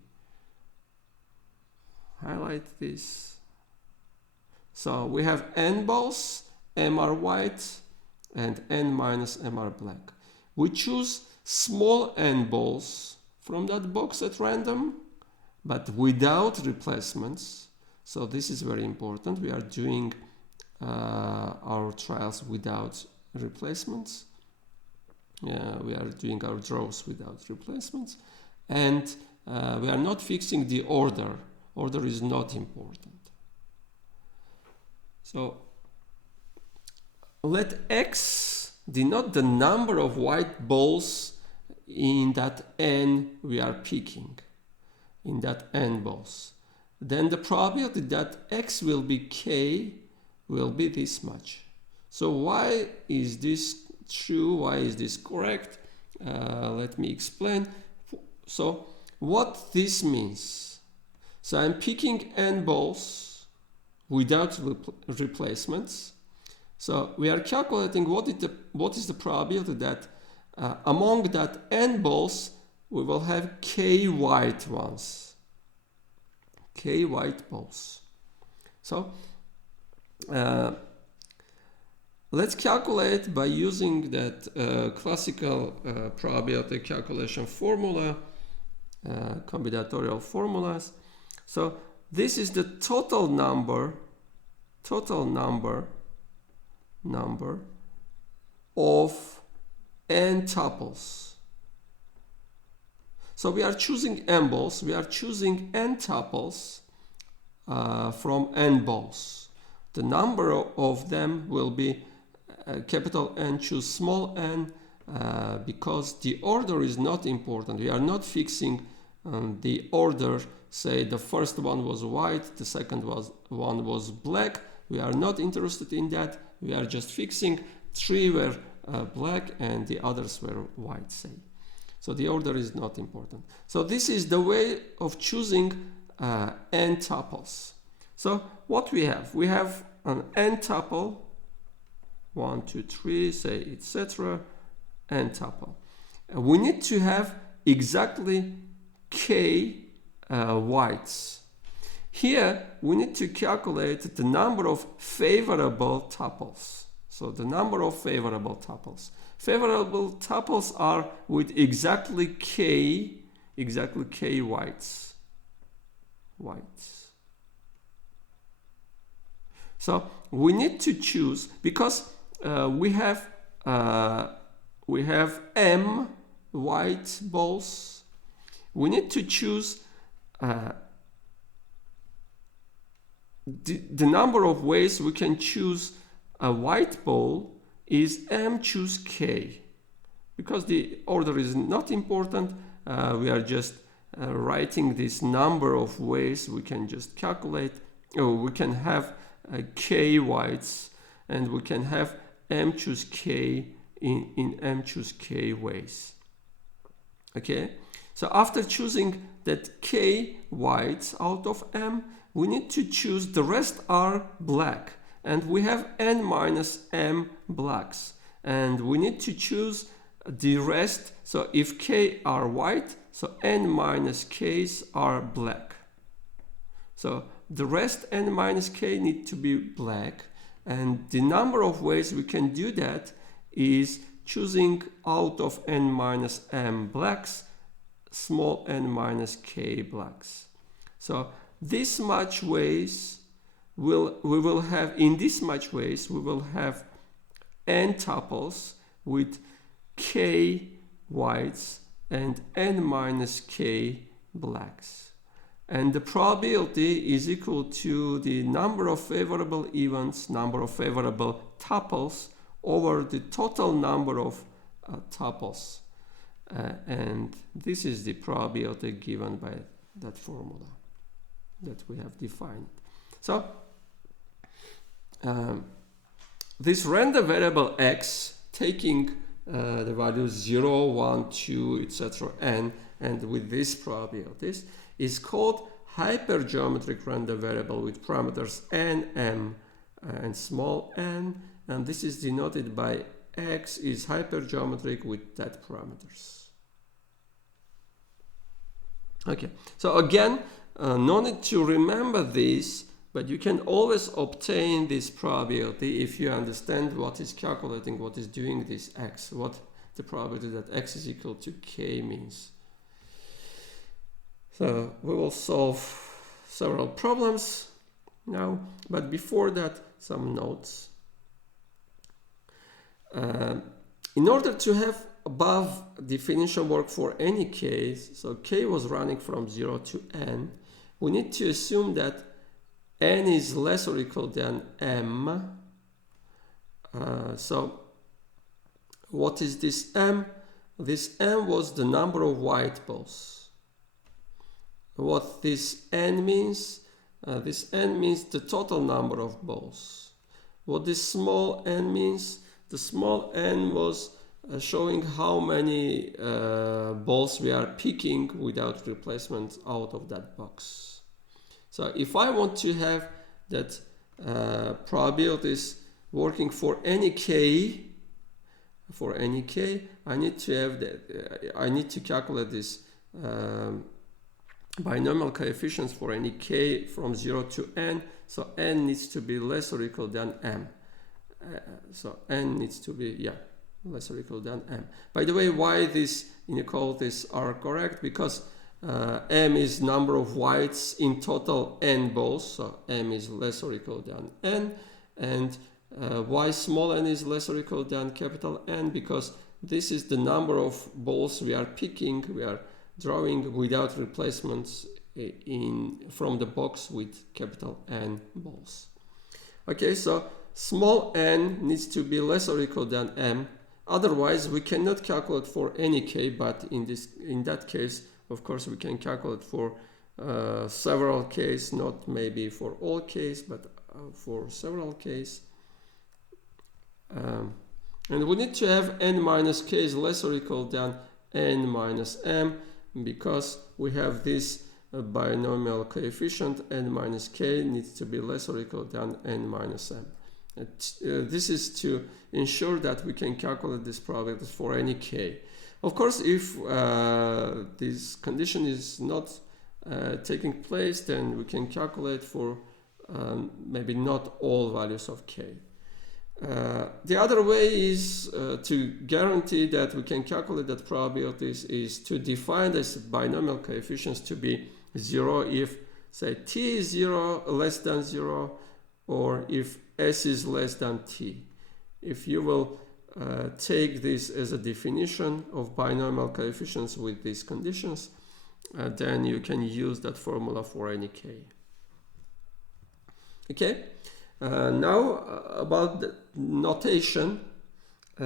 highlight this. So we have n balls, m are white, and n minus m are black. We choose small n balls from that box at random, but without replacements. So this is very important. We are doing our trials without replacements. We are doing our draws without replacements, and we are not fixing the order. Order is not important. So let X denote the number of white balls in that N we are picking, in that N balls. Then the probability that X will be K will be this much. So why is this true? Why is this correct? Let me explain. So what this means. So I'm picking N balls without replacements. So we are calculating what is the probability that among that N balls we will have K white ones. K white balls. So let's calculate by using that classical probability calculation formula, combinatorial formulas. So this is the total number of N tuples. So we are choosing N balls, we are choosing N tuples from N balls. The number of them will be capital N choose small n because the order is not important. We are not fixing the order. Say the first one was white, the second one was black. We are not interested in that. We are just fixing 3 were black and the others were white, say. So the order is not important. So this is the way of choosing n tuples. So what we have? We have an n tuple, 1, 2, 3, say, etc. n tuple. We need to have exactly k whites. Here we need to calculate the number of favorable tuples. So the number of favorable tuples. Favorable tuples are with exactly k whites. So we need to choose, because we have m white balls. We need to choose the number of ways we can choose a white ball is m choose k. Because the order is not important, we are just writing this number of ways we can just calculate. We can have k whites, and we can have m choose k in m choose k ways. Okay, so after choosing that k whites out of m, we need to choose the rest are black, and we have n minus m blacks, and we need to choose the rest. So if k are white, so n minus k's are black. So the rest n minus k need to be black, and the number of ways we can do that is choosing out of n minus m blacks, small n minus k blacks. So this much ways we will have n tuples with k whites and n minus k blacks. And the probability is equal to the number of favorable events, number of favorable tuples, over the total number of tuples. And this is the probability given by that formula that we have defined. So this random variable x, taking the values 0, 1, 2, etc. n, and with these probabilities, is called hypergeometric random variable with parameters n, m, and small n, and this is denoted by x is hypergeometric with that parameters. Okay, so again, no need to remember this, but you can always obtain this probability if you understand what is calculating, what is doing this x, what the probability that x is equal to k means. So we will solve several problems. now, but before that, some notes. In order to have above definition work for any case, so k was running from 0 to n, we need to assume that n is less or equal than m. So what is this m? This m was the number of white balls. What this n means? This n means the total number of balls. What this small n means? The small n was showing how many balls we are picking without replacement out of that box. So if I want to have that probabilities working for any k, I need to have that. I need to calculate this binomial coefficients for any k from 0 to n. So n needs to be less or equal than m. So n needs to be less or equal than m. By the way, why these inequalities are correct? Because m is number of whites in total n balls, so m is less or equal than n, and why small n is less or equal than capital N? Because this is the number of balls we are picking, we are drawing without replacements from the box with capital N balls. Okay, so small n needs to be less or equal than m. Otherwise, we cannot calculate for any k, but in that case, of course, we can calculate for several k's, not maybe for all k's, but for several k's. And we need to have n minus k is less or equal than n minus m, because we have this binomial coefficient n minus k needs to be less or equal than n minus m. This is to ensure that we can calculate this probability for any k. Of course, if this condition is not taking place, then we can calculate for maybe not all values of k. The other way is to guarantee that we can calculate that probabilities is to define this binomial coefficients to be 0 if, say, t is 0 less than 0, or if s is less than t. If you will take this as a definition of binomial coefficients with these conditions, then you can use that formula for any k. Okay? Now about the notation.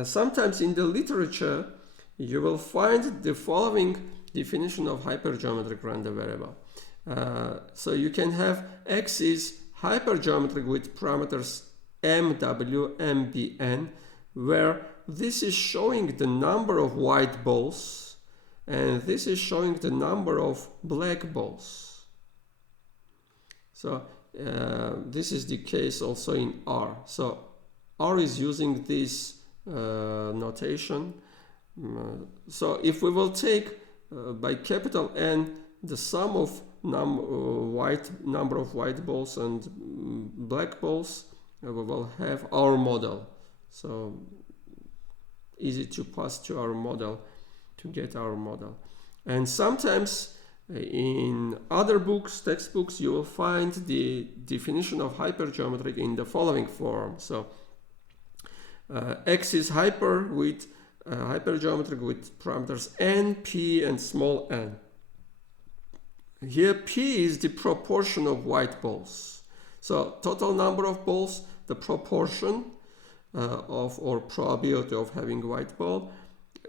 Sometimes in the literature you will find the following definition of hypergeometric random variable. So you can have x is hypergeometric with parameters m, w, m, b, n, where this is showing the number of white balls and this is showing the number of black balls. So this is the case also in R. So R is using this notation. So if we will take by capital N the sum of number of white balls and black balls, we will have our model. So easy to pass to our model to get our model. And sometimes in other books, textbooks, you will find the definition of hypergeometric in the following form. So x is hypergeometric with parameters n, p, and small n. Here p is the proportion of white balls. So total number of balls, the proportion of or probability of having white ball,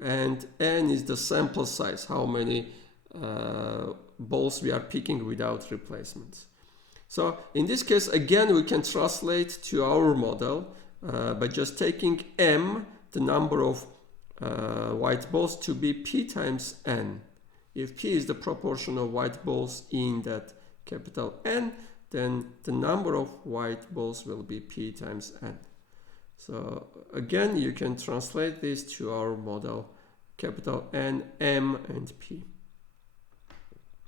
and n is the sample size, how many balls we are picking without replacements. So in this case, again, we can translate to our model by just taking m, the number of white balls, to be p times n. If p is the proportion of white balls in that capital N, then the number of white balls will be p times n. So again, you can translate this to our model, capital N, m, and p.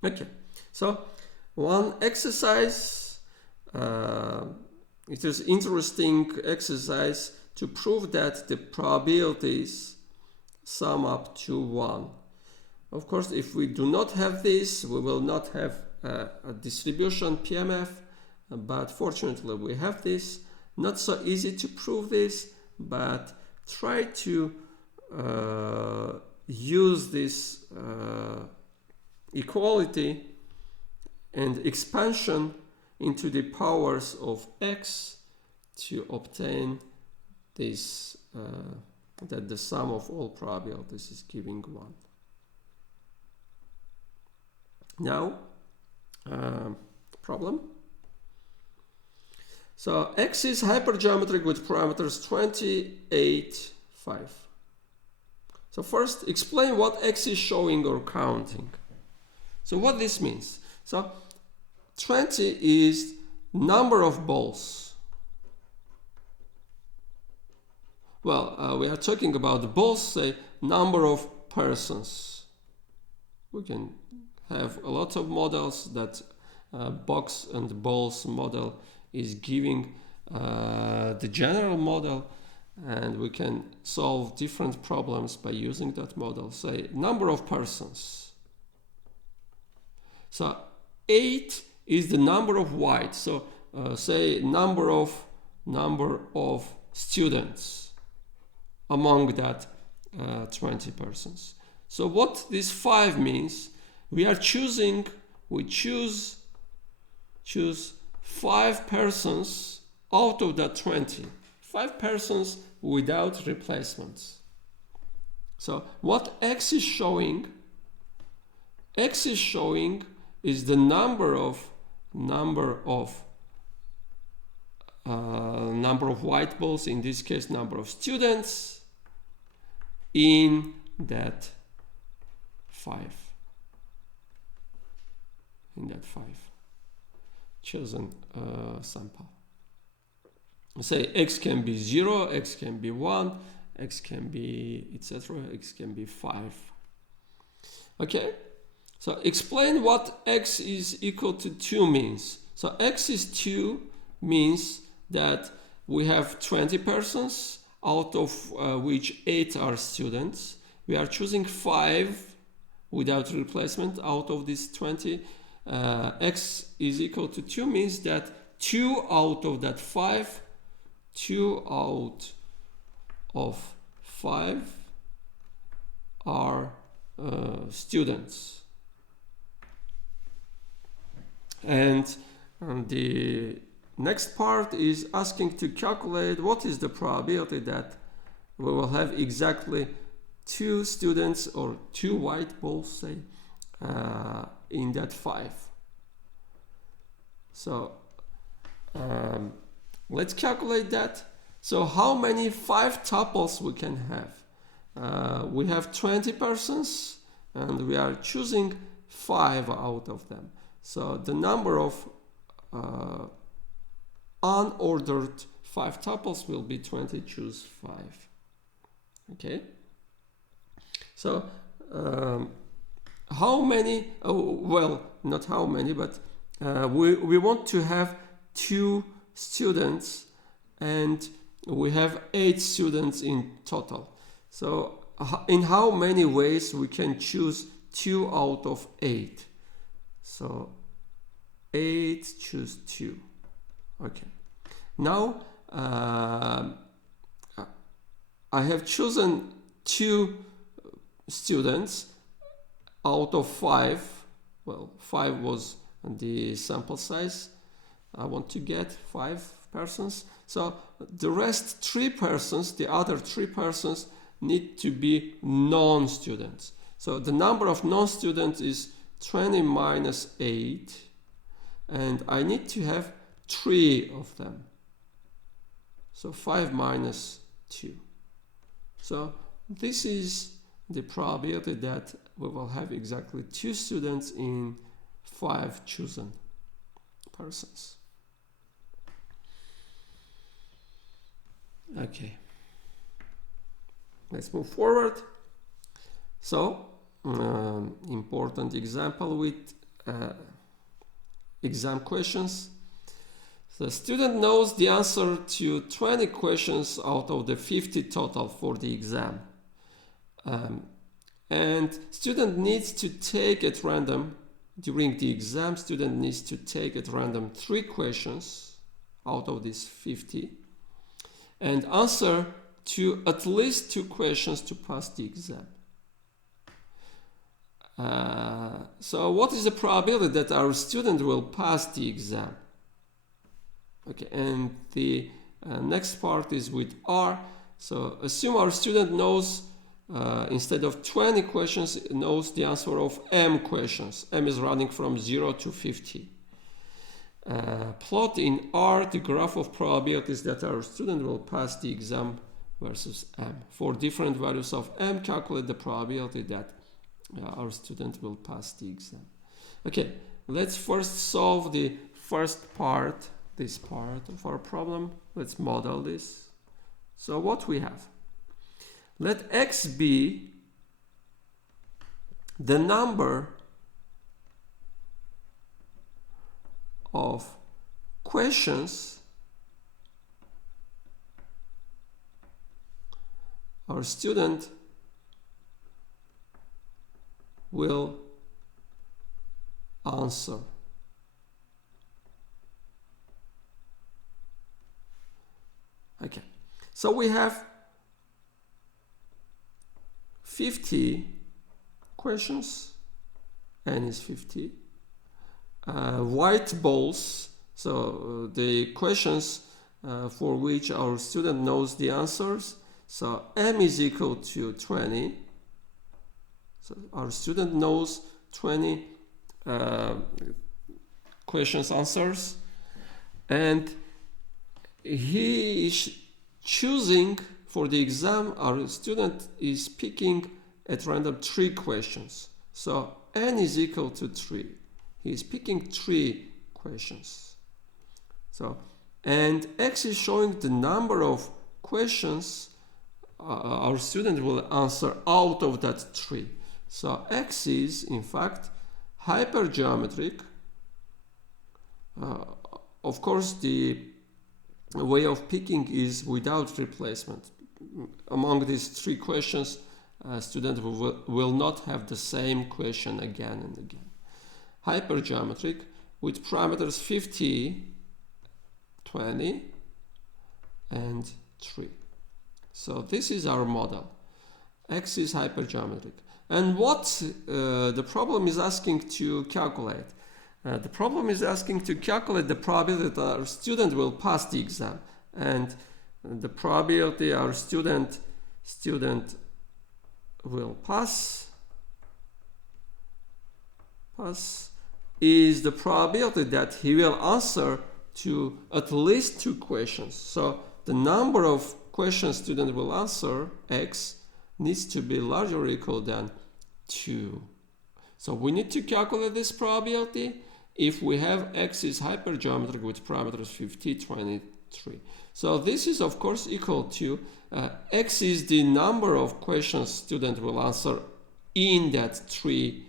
Okay, so one exercise, it is interesting exercise to prove that the probabilities sum up to 1. Of course, if we do not have this, we will not have a distribution PMF, but fortunately we have this. Not so easy to prove this, but try to use this equality and expansion into the powers of x to obtain this that the sum of all probabilities is giving 1. Now, problem. So x is hypergeometric with parameters 28, 5. So first, explain what x is showing or counting. So what this means. So 20 is number of balls. Well, we are talking about the balls, say number of persons. We can have a lot of models that box and balls model is giving the general model, and we can solve different problems by using that model. Say number of persons. So 8 is the number of white. So say number of students among that 20 persons. So what this 5 means, we choose 5 persons out of that 20. 5 persons without replacements. So what x is showing? X is showing is the number of white balls, in this case number of students in that 5. In that 5 chosen sample. Say x can be 0, x can be 1, x can be etc., x can be 5. Okay, so explain what x is equal to 2 means. So x is 2 means that we have 20 persons, out of which 8 are students. We are choosing 5 without replacement out of these 20. X is equal to 2 means that 2 out of that 5, 2 out of 5 are students. And the next part is asking to calculate what is the probability that we will have exactly 2 students or 2 white balls, say, in that 5. So let's calculate that. So how many 5 tuples we can have? We have 20 persons and we are choosing 5 out of them. So the number of unordered 5 tuples will be 20, choose 5. Okay. So how many, well, not how many, but we want to have 2 students and we have 8 students in total. So in how many ways we can choose 2 out of 8? So 8 choose 2. Okay. Now I have chosen 2 students out of 5. Well, 5 was the sample size. I want to get 5 persons. So the rest 3 persons, the other 3 persons need to be non-students. So the number of non-students is 20 minus 8. And I need to have 3 of them. So 5 minus 2. So this is the probability that we will have exactly 2 students in 5 chosen persons. Okay. Let's move forward. So, important example with exam questions. The student knows the answer to 20 questions out of the 50 total for the exam. And student needs to take at random during the exam, student needs to take at random 3 questions out of these 50 and answer to at least 2 questions to pass the exam. So what is the probability that our student will pass the exam? Okay, and the next part is with R. So assume our student knows, instead of 20 questions, knows the answer of M questions. M is running from 0 to 50. Plot in R the graph of probabilities that our student will pass the exam versus M. For different values of M, calculate the probability that our student will pass the exam. Okay, let's first solve the first part, this part of our problem. Let's model this. So what we have? Let X be the number of questions our student will answer. Okay, so we have 50 questions, n is 50, white balls, so the questions for which our student knows the answers. So m is equal to 20. So our student knows 20 questions answers, and he is choosing for the exam. Our student is picking at random 3 questions. So n is equal to 3. He is picking 3 questions. So, and X is showing the number of questions our student will answer out of that 3. So X is in fact hypergeometric. Of course, the way of picking is without replacement. Among these 3 questions, student will not have the same question again and again. Hypergeometric with parameters 50, 20, and 3. So this is our model. X is hypergeometric. And what the problem is asking to calculate? The problem is asking to calculate the probability that our student will pass the exam. And the probability our student will pass is the probability that he will answer to at least 2 questions. So the number of questions student will answer, X, needs to be larger or equal than 2. So we need to calculate this probability if we have X is hypergeometric with parameters 50, 23. So this is of course equal to X is the number of questions student will answer in that 3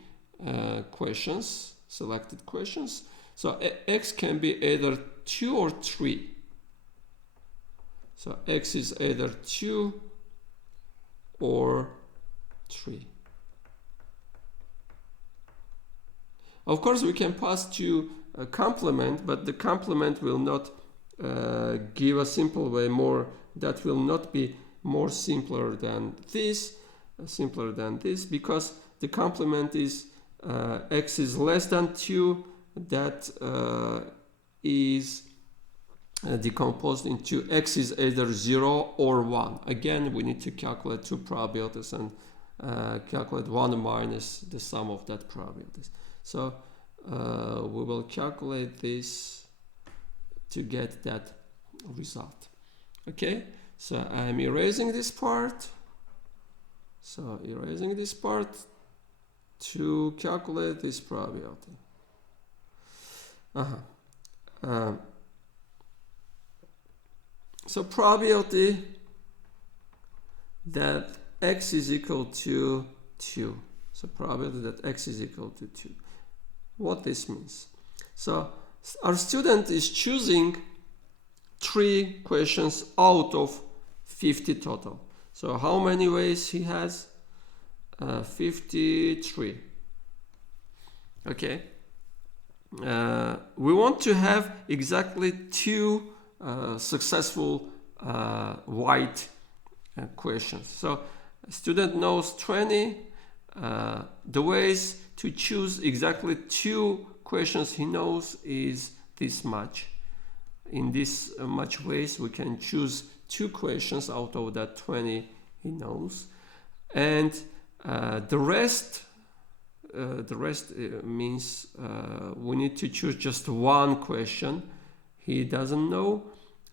questions, selected questions. So X can be either 2 or 3. So X is either 2 or 3. Of course, we can pass to a complement, but the complement will not give a simple way more. That will not be more simpler than this, because the complement is X is less than 2. That is decomposed into X is either 0 or 1. Again, we need to calculate 2 probabilities and calculate 1 minus the sum of that probabilities. So we will calculate this to get that result. Okay, so I'm erasing this part. So erasing this part to calculate this probability. So probability that X is equal to 2. So probability that X is equal to 2. What this means? So our student is choosing 3 questions out of 50 total. So how many ways he has? 53. Okay. we want to have exactly 2 successful white questions. So a student knows 20. The ways to choose exactly 2 questions he knows is this much. In this much ways we can choose 2 questions out of that 20 he knows, and the rest means we need to choose just 1 question he doesn't know,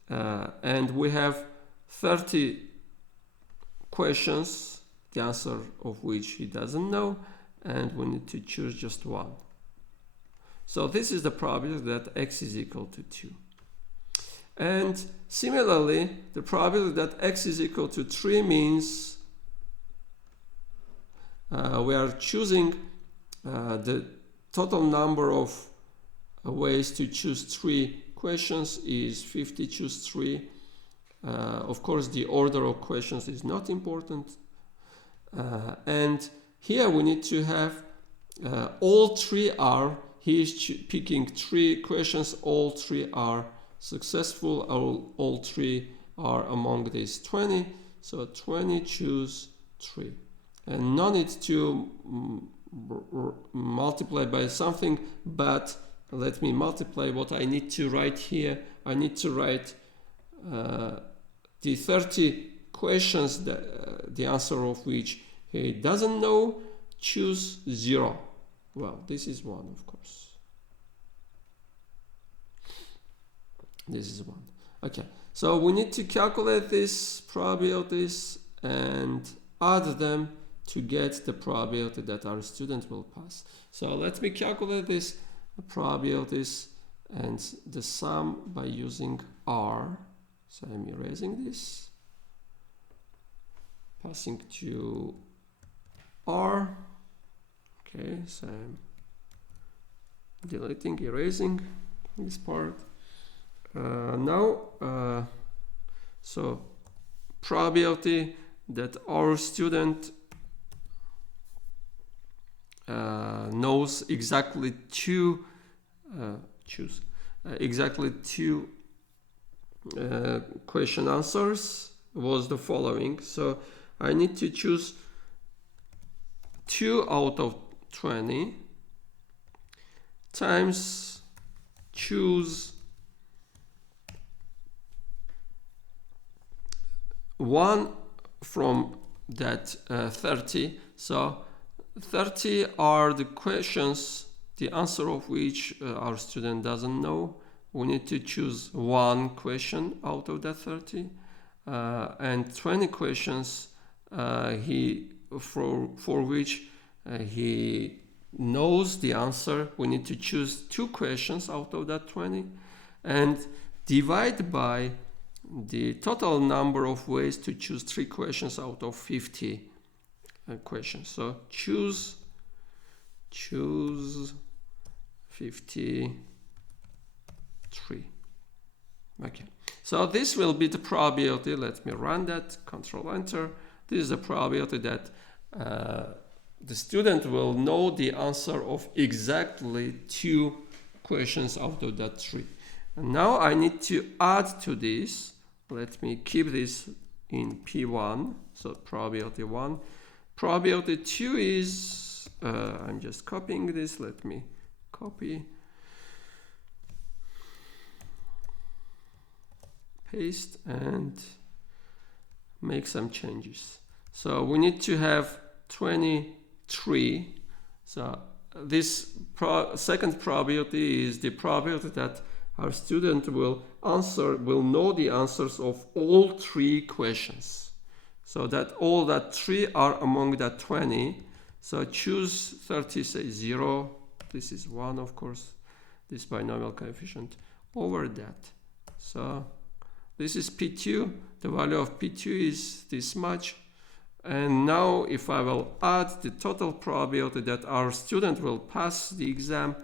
and we have 30 questions, the answer of which he doesn't know, and we need to choose just 1. So this is the probability that x is equal to 2. And similarly, the probability that x is equal to 3 means we are choosing the total number of ways to choose 3 questions is 50 choose 3. Of course, the order of questions is not important. And here we need to have all 3 are, he is picking 3 questions, all 3 are successful, all 3 are among these 20. So 20 choose 3. And no need to multiply by something, but let me multiply what I need to write here. I need to write the 30 questions, the answer of which he doesn't know, choose 0. Well, this is 1, of course. This is 1. Okay, so we need to calculate these probabilities and add them to get the probability that our student will pass. So let me calculate these probabilities and the sum by using R. So I'm erasing this, passing to R. Okay, so I'm deleting, erasing this part. So probability that our student knows exactly 2 question answers was the following. So I need to choose 2 out of 20 times choose 1 from that 30. So 30 are the questions, the answer of which our student doesn't know. We need to choose 1 question out of that 30, and 20 questions for which he knows the answer. We need to choose 2 questions out of that 20 and divide by the total number of ways to choose 3 questions out of 50 questions. So choose 53. Okay, so this will be the probability. Let me run that, Control Enter. This is the probability that the student will know the answer of exactly 2 questions out of that 3. And now I need to add to this. Let me keep this in P1, so probability 1. Probability 2 is, I'm just copying this, let me copy, paste, and make some changes. So we need to have 23. So this second probability is the probability that our student will know the answers of all 3 questions. So that all that 3 are among that 20. So choose 30, say 0. This is 1, of course, this binomial coefficient over that. So this is P2. The value of P2 is this much. And now if I will add the total probability that our student will pass the exam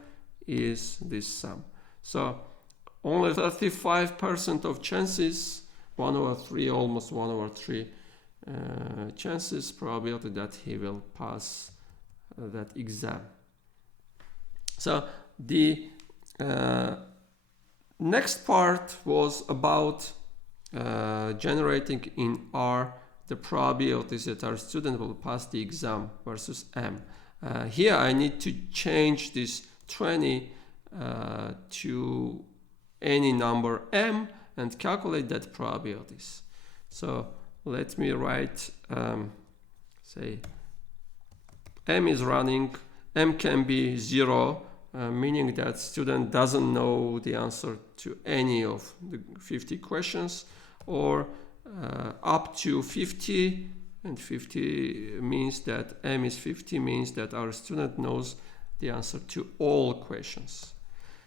is this sum. So only 35% of chances, 1 over 3, almost 1 over 3 chances, probability that he will pass that exam. So the Next part was about generating in R the probabilities that our student will pass the exam versus M. Here I need to change this 20 to any number M and calculate that probabilities. So let me write, say, M is running, M can be 0, meaning that student doesn't know the answer to any of the 50 questions, or up to 50, and 50 means that M is 50 means that our student knows the answer to all questions.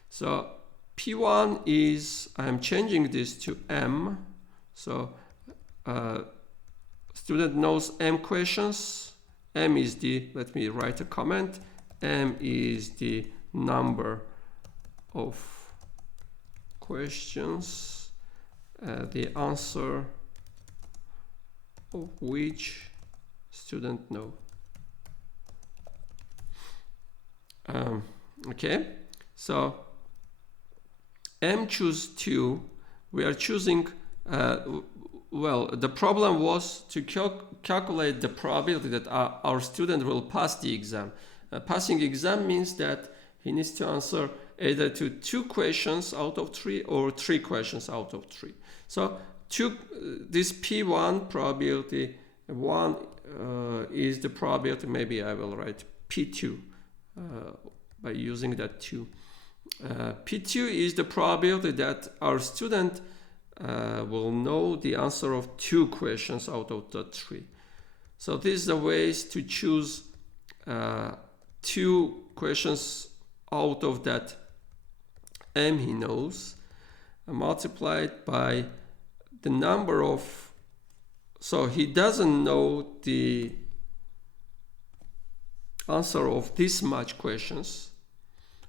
So P1 is, I'm changing this to M, so student knows M questions. M is the, let me write a comment, M is the number of questions, the answer of which student know. Okay, so M choose 2, we are choosing, well, the problem was to calculate the probability that our student will pass the exam. Passing exam means that he needs to answer either to 2 questions out of 3 or 3 questions out of 3. So this P1 probability 1 is the probability, maybe I will write P2 by using that 2. P2 is the probability that our student will know the answer of 2 questions out of the 3. So this is the ways to choose 2 questions out of that M he knows, multiplied by the number of, so he doesn't know the answer of this much questions,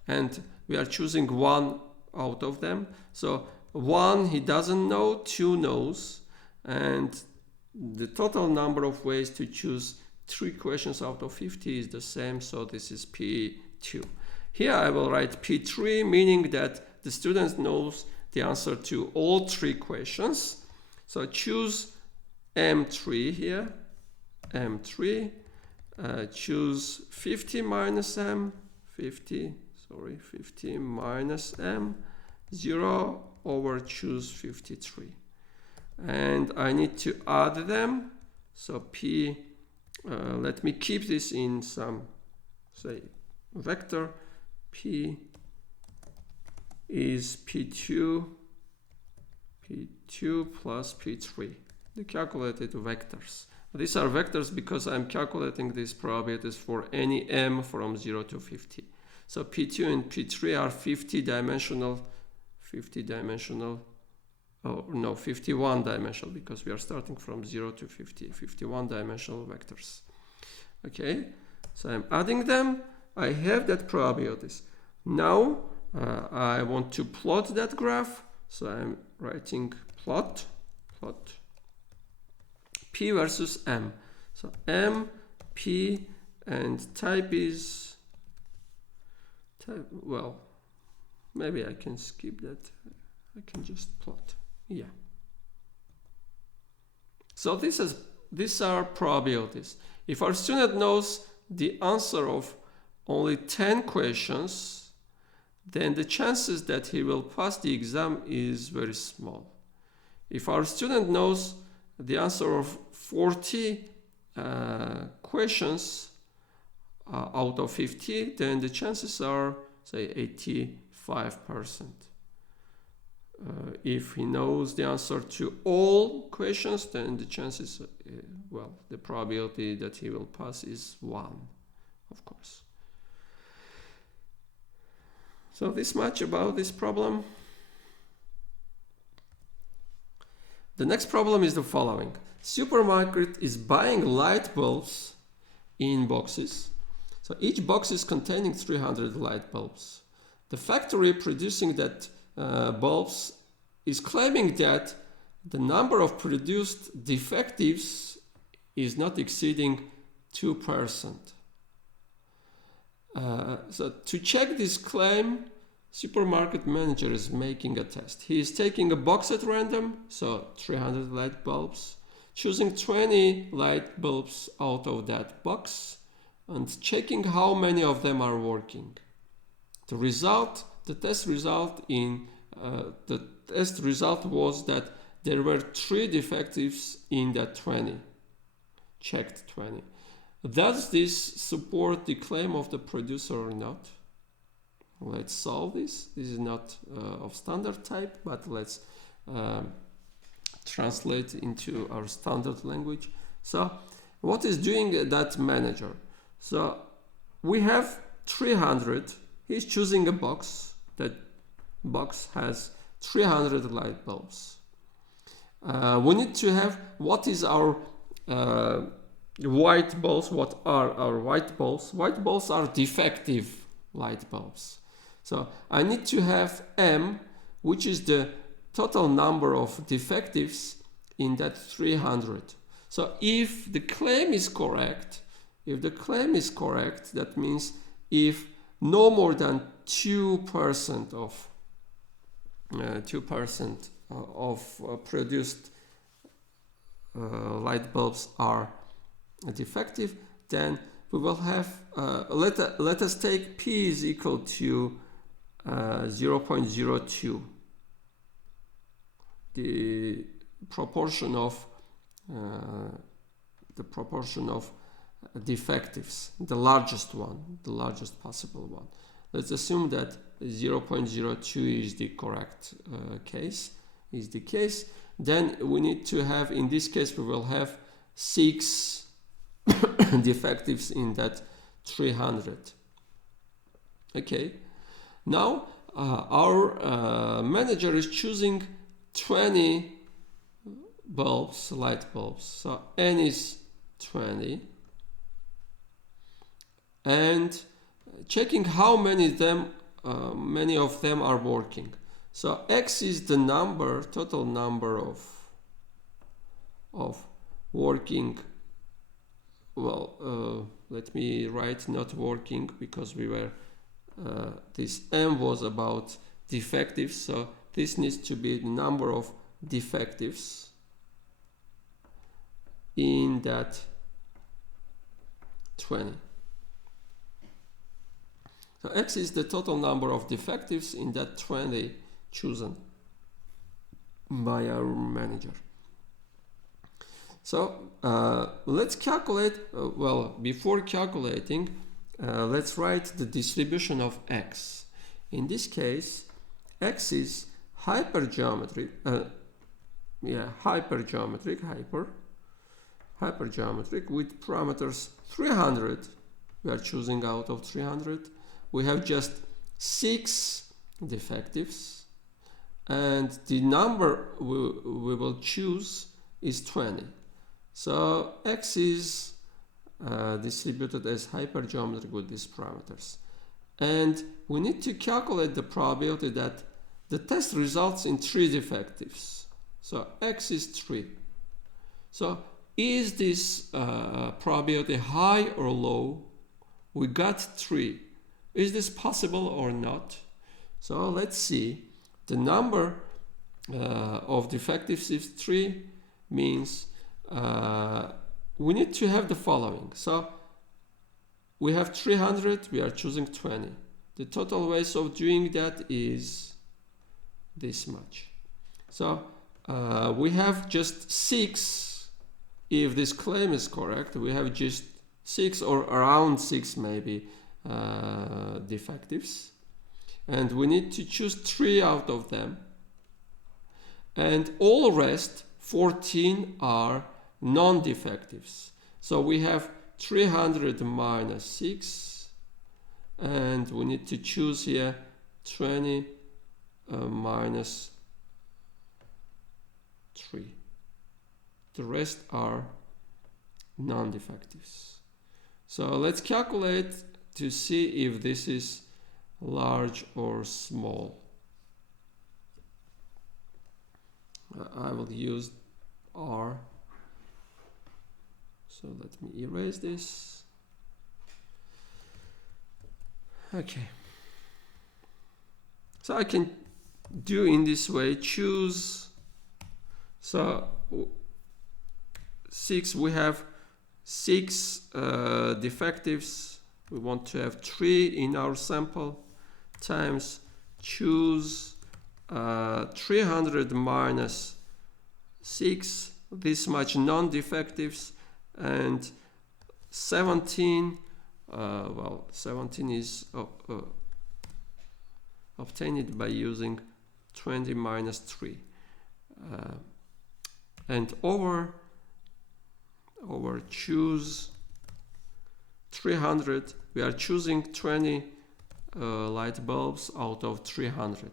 and we are choosing 1 out of them. So 1 he doesn't know, 2 knows, and the total number of ways to choose 3 questions out of 50 is the same, so this is P2. Here I will write P3, meaning that the student knows the answer to all 3 questions. So choose M3 here, M3, choose 50 minus M, 50 minus M, 0 over choose 53. And I need to add them, so P, let me keep this in some, say, vector. P is P2 plus P3, the calculated vectors. These are vectors because I'm calculating these probabilities for any M from 0 to 50. So P2 and P3 are 50-dimensional, oh no, 51-dimensional, because we are starting from 0 to 50, 51-dimensional vectors. Okay, so I'm adding them. I have that probabilities. Now I want to plot that graph, so I'm writing plot P versus M. So M, P, and type is, well, maybe I can skip that. I can just plot, yeah. So these are probabilities. If our student knows the answer of only 10 questions, then the chances that he will pass the exam is very small. If our student knows the answer of 40 questions out of 50, then the chances are, say, 85%. If he knows the answer to all questions, then the chances, well, the probability that he will pass is 1, of course. So this much about this problem. The next problem is the following. Supermarket is buying light bulbs in boxes. So each box is containing 300 light bulbs. The factory producing that bulbs is claiming that the number of produced defectives is not exceeding 2%. So to check this claim, supermarket manager is making a test. He is taking a box at random, so 300 light bulbs, choosing 20 light bulbs out of that box and checking how many of them are working. The test result was that there were 3 defectives in that 20, checked 20. Does this support the claim of the producer or not? Let's solve this. This is not of standard type, but let's translate into our standard language. So what is doing that manager? So we have 300. He's choosing a box. That box has 300 light bulbs. We need to have what is our white bulbs. What are our white bulbs? White bulbs are defective light bulbs. So I need to have M, which is the total number of defectives in that 300. So if the claim is correct, that means if no more than 2% of produced light bulbs are defective, then we will have, let us take P is equal to 0.02, the proportion of defectives, the largest possible one. Let's assume that 0.02 is the correct case. Then we need to have, in this case, we will have 6 defectives in that 300. Okay. Now our manager is choosing 20 bulbs, light bulbs. So N is 20, and checking how many of them are working. So X is the total number of working. Well, let me write not working, because we were this M was about defectives, so this needs to be the number of defectives in that 20. So X is the total number of defectives in that 20 chosen by our manager. So let's calculate, before calculating, let's write the distribution of X. In this case, X is hypergeometric with parameters 300. We are choosing out of 300. We have just 6 defectives, and the number we will choose is 20. So X is distributed as hypergeometric with these parameters. And we need to calculate the probability that the test results in 3 defectives. So X is 3. So is this probability high or low? We got 3. Is this possible or not? So let's see. The number of defectives is 3, means we need to have the following. So we have 300, we are choosing 20. The total ways of doing that is this much. So we have just 6. If this claim is correct, we have just 6 or around 6 maybe defectives, and we need to choose 3 out of them, and all rest 14 are non-defectives. So we have 300 minus 6, and we need to choose here 20 minus 3. The rest are non-defectives. So let's calculate to see if this is large or small. I will use R. So let me erase this. Okay. So I can do in this way, choose, so 6, we have 6 defectives, we want to have 3 in our sample, times choose 300 minus 6, this much non-defectives, and 17, well, 17 is obtained by using 20 minus 3, and over choose 300, we are choosing 20 light bulbs out of 300.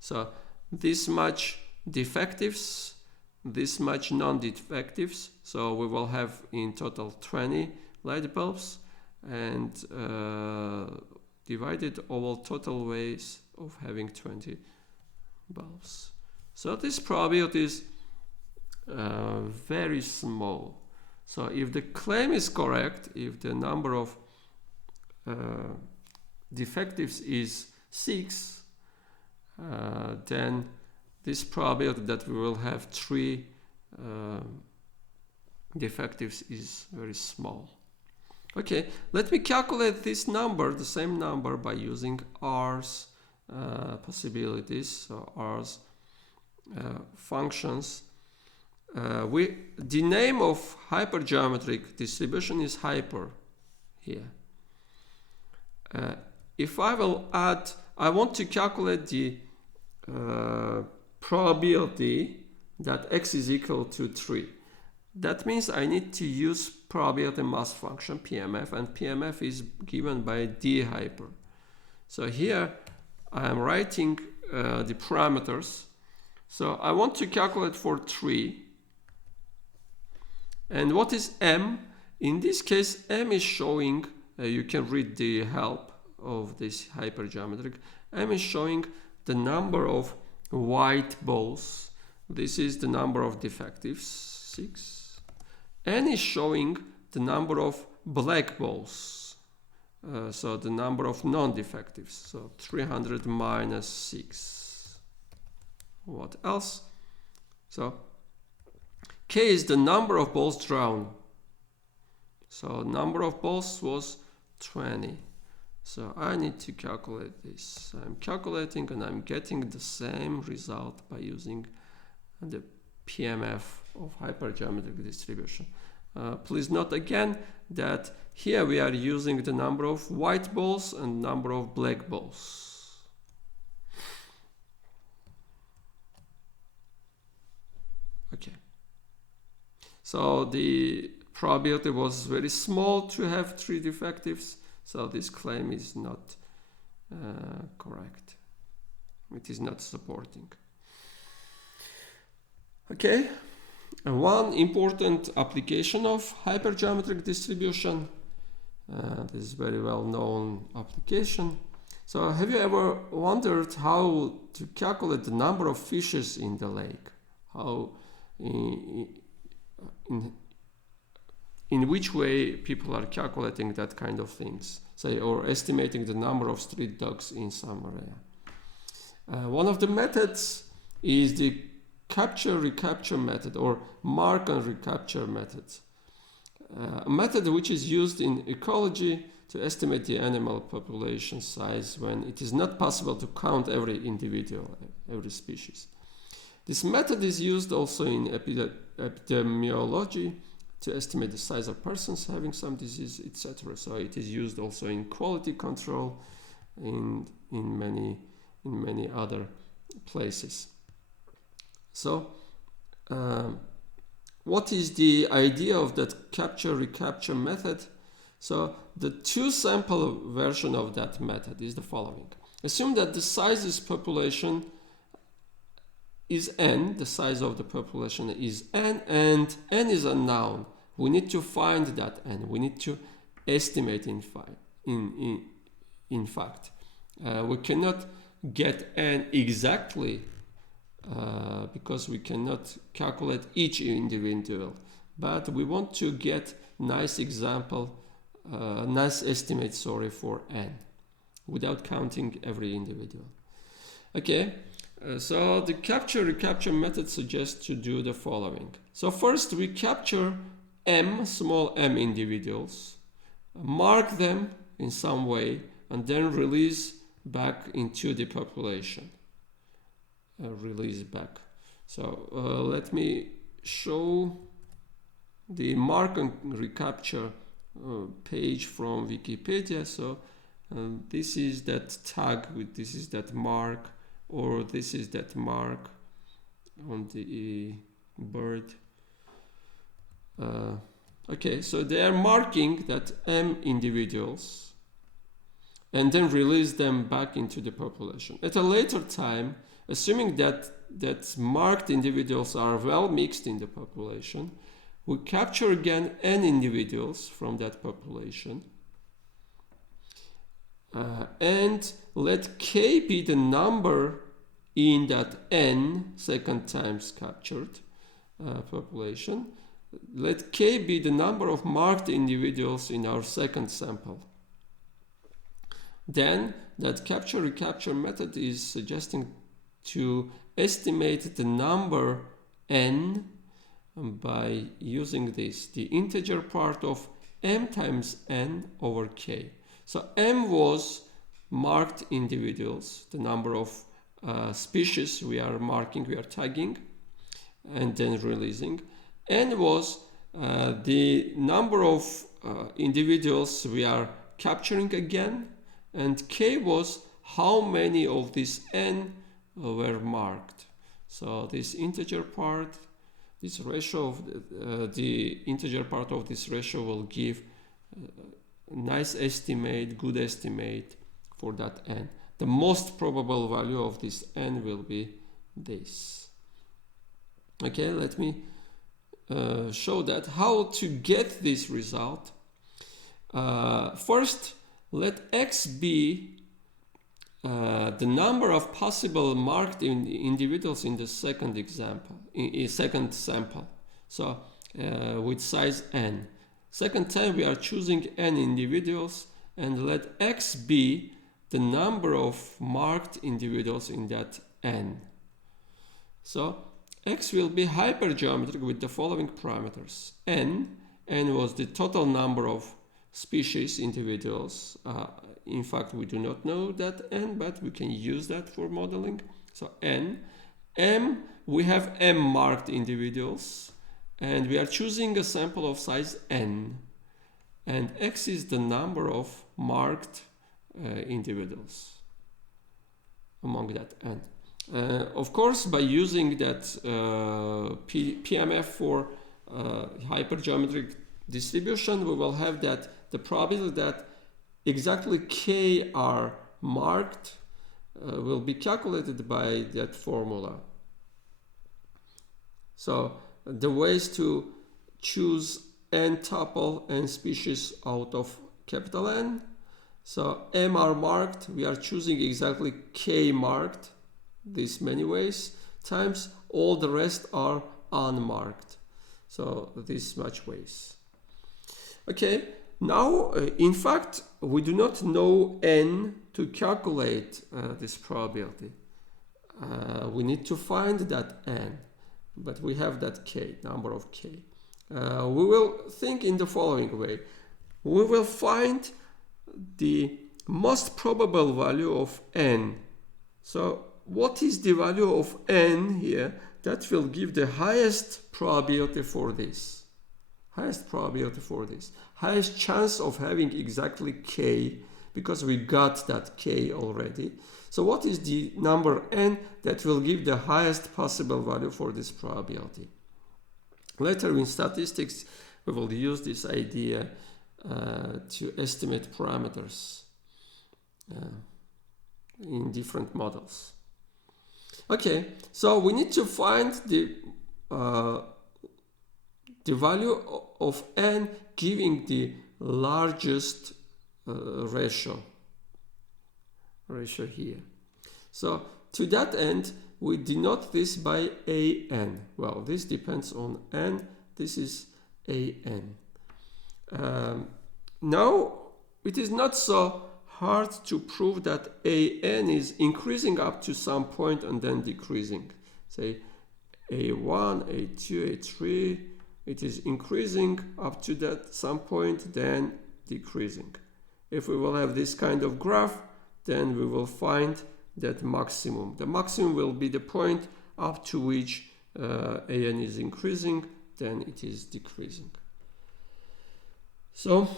So this much defectives, this much non-defectives, so we will have in total 20 light bulbs, and divided over total ways of having 20 bulbs. So this probability is very small. So if the claim is correct, if the number of defectives is 6, then this probability that we will have 3 defectives is very small. Okay, let me calculate this number, the same number, by using R's possibilities, so R's functions. The name of hypergeometric distribution is hyper here. If I will add, I want to calculate the probability that x is equal to 3. That means I need to use probability mass function PMF, and PMF is given by d hyper. So here I am writing the parameters. So I want to calculate for 3. And what is m? In this case, m is showing, you can read the help of this hypergeometric. M is showing the number of white balls. This is the number of defectives, 6. N is showing the number of black balls. So the number of non-defectives. So 300 minus 6. What else? So K is the number of balls drawn. So number of balls was 20. So I need to calculate this. I'm calculating and I'm getting the same result by using the PMF of hypergeometric distribution. Please note again that here we are using the number of white balls and number of black balls. Okay. So the probability was very small to have 3 defectives, so this claim is not correct. It is not supporting. Okay, and one important application of hypergeometric distribution, this is very well known application. So have you ever wondered how to calculate the number of fishes in the lake? How in which way people are calculating that kind of things, say, or estimating the number of street dogs in some area. One of the methods is the capture-recapture method, or mark and recapture method. A method which is used in ecology to estimate the animal population size when it is not possible to count every individual, every species. This method is used also in epidemiology to estimate the size of persons having some disease, etc. So it is used also in quality control in many other places. So what is the idea of that capture-recapture method? So the 2-sample version of that method is the following. Assume that the size population is n, the size of the population is n, and n is a noun. We need to find that n. We need to estimate in fact. We cannot get n exactly because we cannot calculate each individual, but we want to get nice estimate for n without counting every individual. Okay, so the recapture method suggests to do the following. So first we capture small m individuals, mark them in some way, and then release back into the population. Release back. So let me show the mark and recapture page from Wikipedia. So this is that tag with this is that mark, or this is that mark on the bird. Okay, so they are marking that m individuals and then release them back into the population. At a later time, assuming that marked individuals are well mixed in the population, we capture again n individuals from that population and let k be the number in that n second times captured population. Let k be the number of marked individuals in our second sample. Then that recapture method is suggesting to estimate the number n by using this, the integer part of m times n over k. So m was marked individuals, the number of species we are marking, we are tagging, and then releasing. N was the number of individuals we are capturing again, and k was how many of this n were marked. So this integer part, this ratio of the integer part of this ratio will give a nice estimate, good estimate for that n. The most probable value of this n will be this. Okay, let me show that how to get this result. First, let x be the number of possible marked individuals in the second example, in second sample. So with size n. Second time we are choosing n individuals, and let x be the number of marked individuals in that n. So x will be hypergeometric with the following parameters. N was the total number of species individuals. In fact, we do not know that n, but we can use that for modeling. So n. M, we have m marked individuals, and we are choosing a sample of size n. And x is the number of marked individuals among that n. Of course, by using that PMF for hypergeometric distribution, we will have that the probability that exactly k are marked will be calculated by that formula. So the ways to choose n tuple, n species out of capital N. So m are marked, we are choosing exactly k marked, this many ways, times all the rest are unmarked. So this much ways. Okay, now in fact we do not know n to calculate this probability. We need to find that n, but we have that k, number of k. We will think in the following way. We will find the most probable value of n. So what is the value of n here that will give the highest probability for this? Highest probability for this. Highest chance of having exactly k, because we got that k already. So what is the number n that will give the highest possible value for this probability? Later in statistics, we will use this idea to estimate parameters in different models. Okay, so we need to find the value of n giving the largest ratio here. So to that end, we denote this by an. Well, this depends on n. This is an. Now, it is not so hard to prove that AN is increasing up to some point and then decreasing. Say A1, A2, A3, it is increasing up to that some point, then decreasing. If we will have this kind of graph, then we will find that maximum. The maximum will be the point up to which AN is increasing, then it is decreasing. So,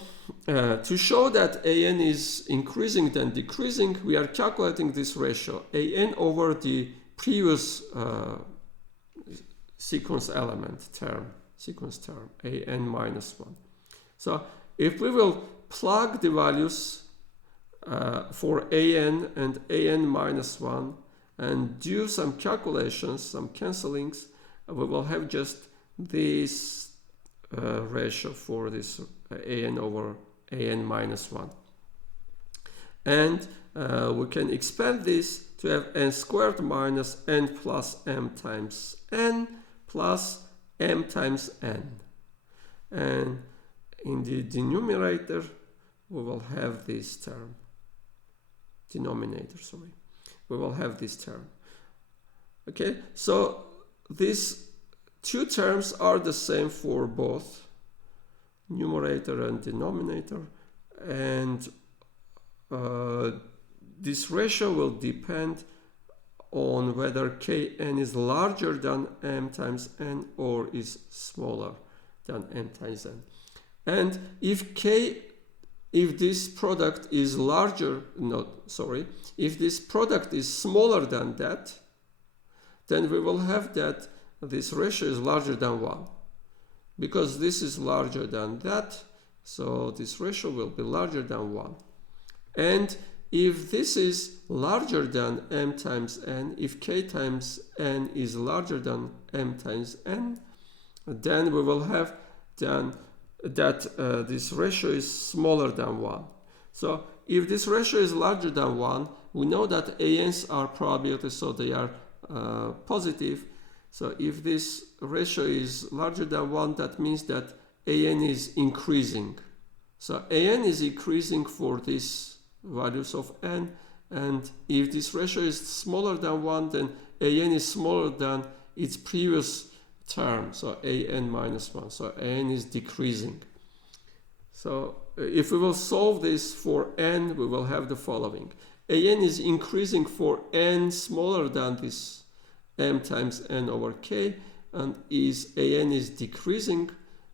to show that AN is increasing then decreasing, we are calculating this ratio, AN over the previous sequence term, AN minus 1. So, if we will plug the values for AN and AN minus 1 and do some calculations, some cancellings, we will have just this ratio for this AN over AN minus 1. And we can expand this to have n squared minus n plus m times n plus m times n. And in the denominator, we will have this term. Denominator, sorry. We will have this term. Okay, so these two terms are the same for both numerator and denominator, and this ratio will depend on whether Kn is larger than m times n or is smaller than m times n. And if this product is if this product is smaller than that, then we will have that this ratio is larger than 1. Because this is larger than that, so this ratio will be larger than 1. And if this is larger than m times n, if k times n is larger than m times n, then we will have that this ratio is smaller than 1. So if this ratio is larger than 1, we know that ANs are probability, so they are positive. So if this ratio is larger than 1, that means that AN is increasing. So AN is increasing for these values of n, and if this ratio is smaller than 1, then AN is smaller than its previous term, so AN minus 1. So AN is decreasing. So if we will solve this for n, we will have the following. AN is increasing for n smaller than this m times n over k, and AN is decreasing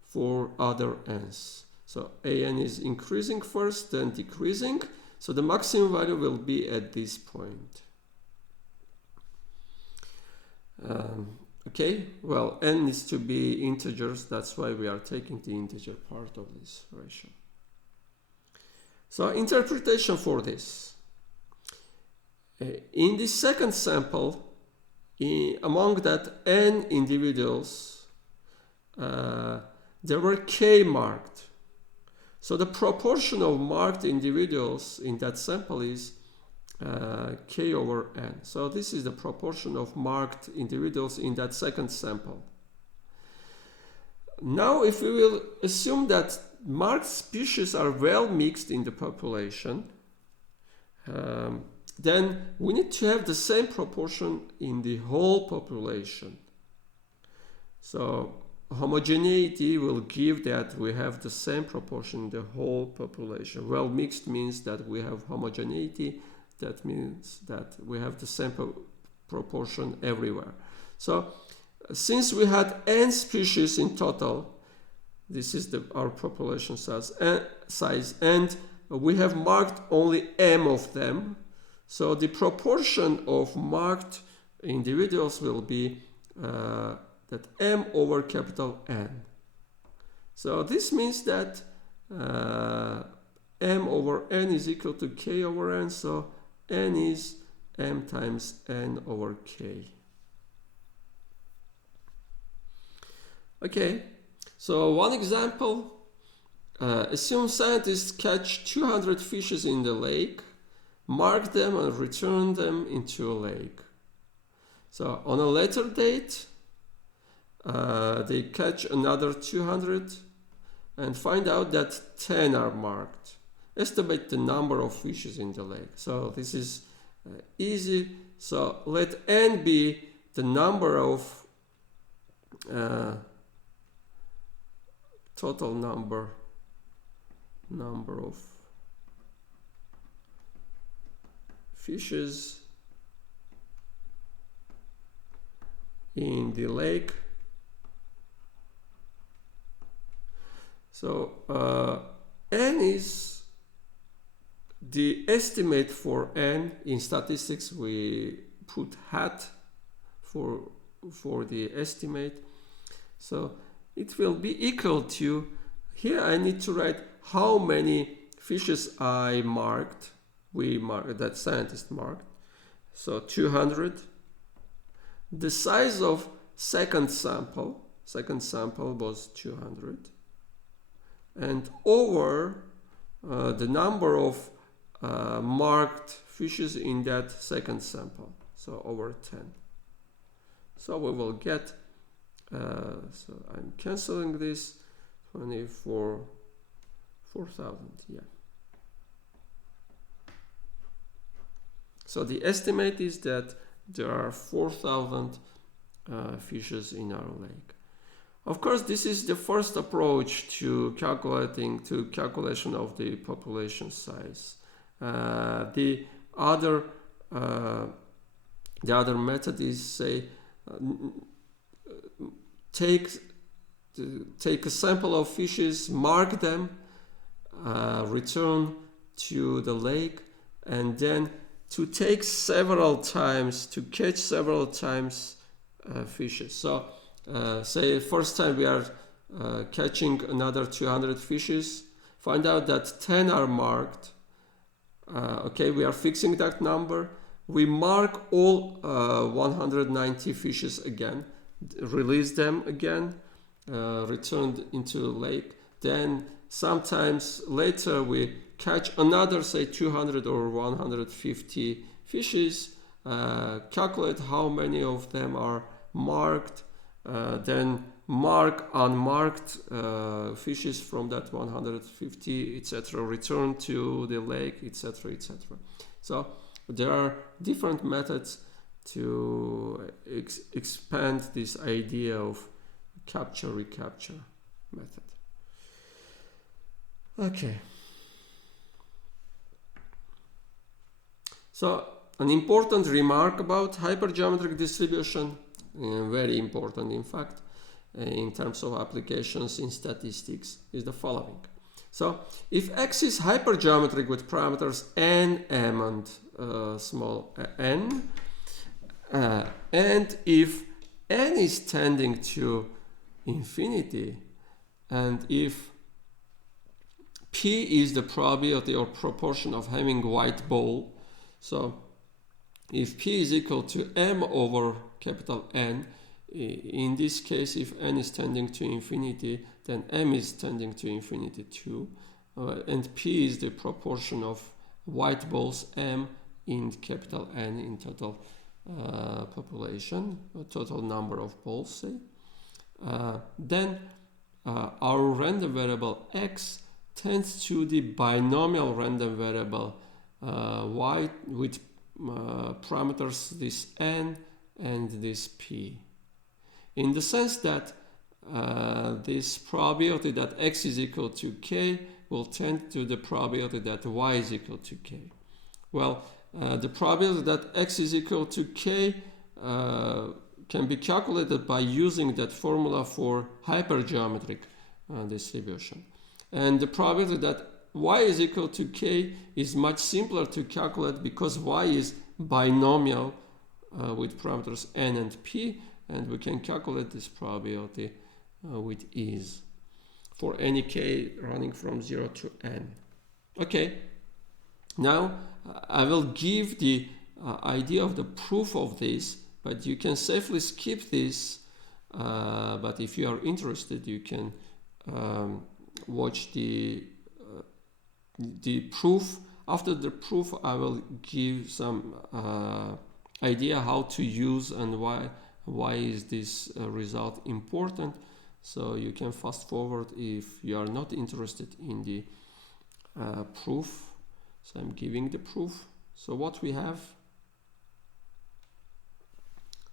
for other n's. So AN is increasing first, then decreasing. So the maximum value will be at this point. Okay, well, n needs to be integers, that's why we are taking the integer part of this ratio. So interpretation for this. In the second sample, among that n individuals, there were k marked. So the proportion of marked individuals in that sample is k over n. So this is the proportion of marked individuals in that second sample. Now if we will assume that marked species are well mixed in the population, then we need to have the same proportion in the whole population. So homogeneity will give that we have the same proportion in the whole population. Well mixed means that we have homogeneity. That means that we have the same proportion everywhere. So since we had n species in total, this is our population size, and we have marked only m of them, so the proportion of marked individuals will be that m over capital N. So this means that m over n is equal to k over n, so n is m times n over k. Okay, so one example, assume scientists catch 200 fishes in the lake, mark them and return them into a lake. So on a later date, they catch another 200 and find out that 10 are marked. estimate the number of fishes in the lake. So this is easy. So let n be the number of total number of fishes in the lake. So n is the estimate for n. In statistics we put hat for the estimate. So it will be equal to, here I need to write how many fishes I marked, that scientist marked. So 200. The size of second sample was 200. And over the number of marked fishes in that second sample, so over 10. So we will get, so I'm canceling this, 4,000, yeah. So the estimate is that there are 4,000 fishes in our lake. Of course, this is the first approach to calculation of the population size. The other method is, say, take a sample of fishes, mark them, return to the lake, and then to take several times, to catch several times fishes. So say first time we are catching another 200 fishes, find out that 10 are marked. Okay, we are fixing that number. We mark all 190 fishes again, release them again, return into the lake. Then sometimes later we catch another, say, 200 or 150 fishes, calculate how many of them are marked, then mark unmarked fishes from that 150, etc., return to the lake, etc., etc. So there are different methods to expand this idea of capture-recapture method. Okay. So an important remark about hypergeometric distribution, very important in fact, in terms of applications in statistics, is the following. So if X is hypergeometric with parameters n, m, and small n, and if n is tending to infinity, and if P is the probability or proportion of having white ball, so if P is equal to m over capital N, in this case, if n is tending to infinity, then m is tending to infinity too, and P is the proportion of white balls m in capital N in total population, total number of balls, say. Then our random variable x tends to the binomial random variable y with parameters this n and this p, in the sense that this probability that x is equal to k will tend to the probability that y is equal to k. Well, the probability that x is equal to k can be calculated by using that formula for hypergeometric distribution. And the probability that y is equal to k is much simpler to calculate because y is binomial with parameters n and p, and we can calculate this probability with ease for any k running from 0 to n. Okay, now I will give the idea of the proof of this, but you can safely skip this, but if you are interested you can watch the proof. After the proof I will give some idea how to use and why is this result important, so you can fast forward if you are not interested in the proof. So I'm giving the proof. So what we have?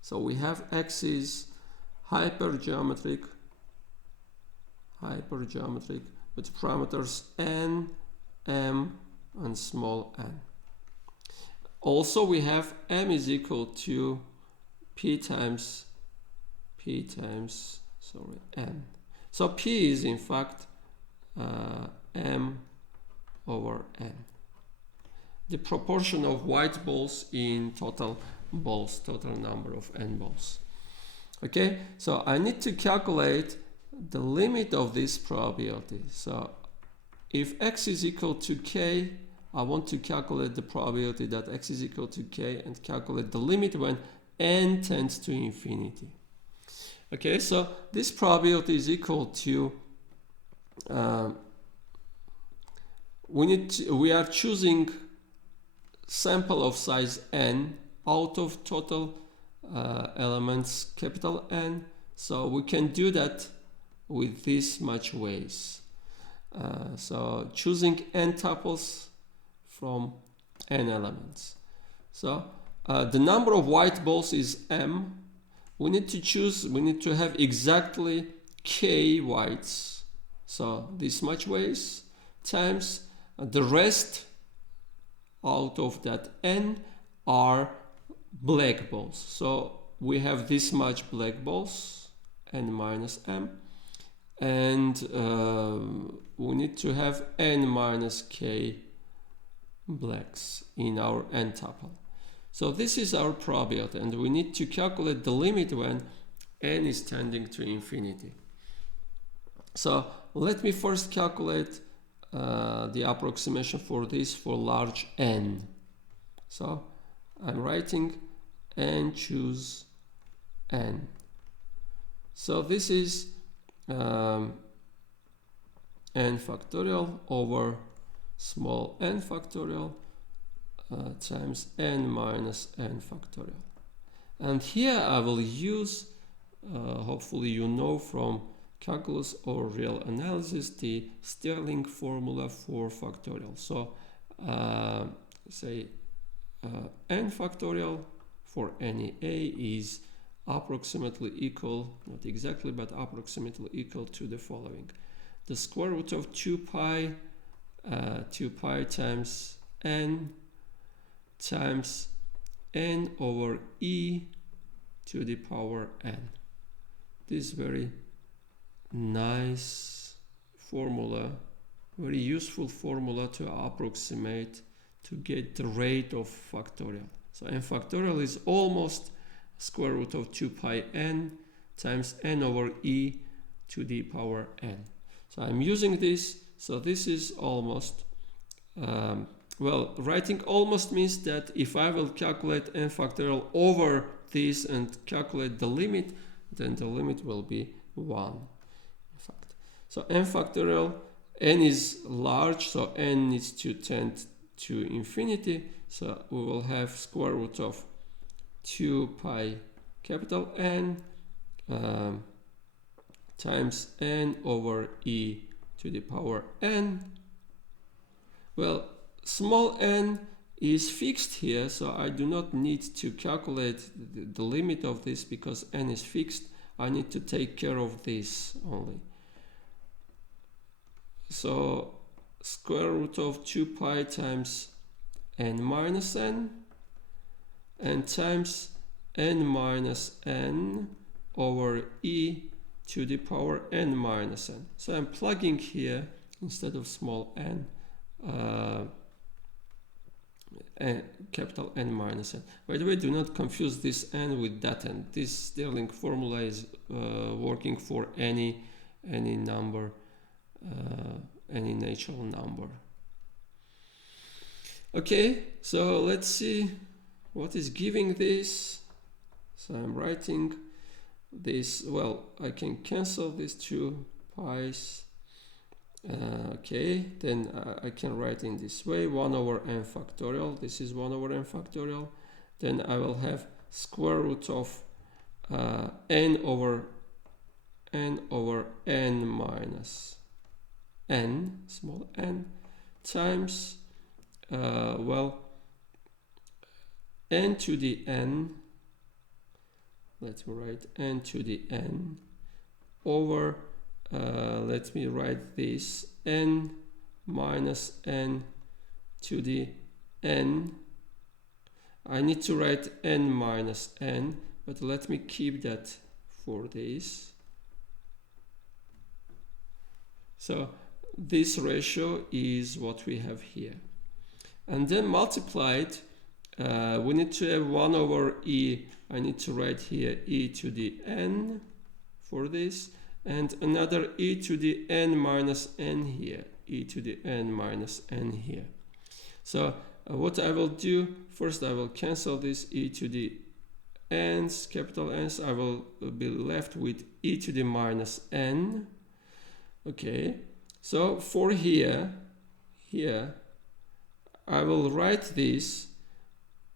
So we have X is hypergeometric with parameters n, m, and small n. Also we have m is equal to p times n. So p is in fact m over n. The proportion of white balls in total balls, total number of n balls. Okay, so I need to calculate the limit of this probability. So if x is equal to k, I want to calculate the probability that x is equal to k and calculate the limit when n tends to infinity. Okay, so this probability is equal to we are choosing sample of size n out of total elements capital N. So we can do that with this much ways. So choosing n tuples from n elements. So the number of white balls is m. We need to have exactly k whites. So this much ways times the rest out of that n are black balls. So we have this much black balls, n minus m, and we need to have n minus k blacks in our n tuple. So this is our probability, and we need to calculate the limit when n is tending to infinity. So let me first calculate the approximation for this for large n. So I'm writing n choose n. So this is n factorial over small n factorial times n minus n factorial. And here I will use, hopefully you know from calculus or real analysis, the Stirling formula for factorial. So say n factorial for any a is approximately equal, not exactly, but approximately equal to the following: the square root of 2 pi times n over e to the power n. This very nice formula, very useful formula to approximate, to get the rate of factorial. So n factorial is almost square root of 2 pi n times n over e to the power n. So I'm using this. So this is almost, well, writing almost means that if I will calculate n factorial over this and calculate the limit, then the limit will be 1. In fact, so n factorial, n is large, so n needs to tend to infinity. So we will have square root of 2 pi capital N times n over e to the power n. Well, small n is fixed here, so I do not need to calculate the limit of this because n is fixed. I need to take care of this only. So square root of 2 pi times n minus n and times n minus n over e to the power n minus n. So I'm plugging here instead of small n, capital N minus n. By the way, do not confuse this n with that n. This Stirling formula is working for any number, any natural number. Okay, so let's see what is giving this. So I'm writing this, well, I can cancel these 2 pi's. Okay, then I can write in this way, 1 over n factorial. This is 1 over n factorial. Then I will have square root of n over n minus n, small n, times well, n to the n, let me write n to the n over, let me write this, n minus n to the n. I need to write n minus n, but let me keep that for this. So this ratio is what we have here. And then multiplied, we need to have 1 over e. I need to write here e to the n for this, and another e to the n minus n here, e to the n minus n here. So what I will do, first I will cancel this e to the n's, capital N's. I will be left with e to the minus n. Okay, so for here, I will write this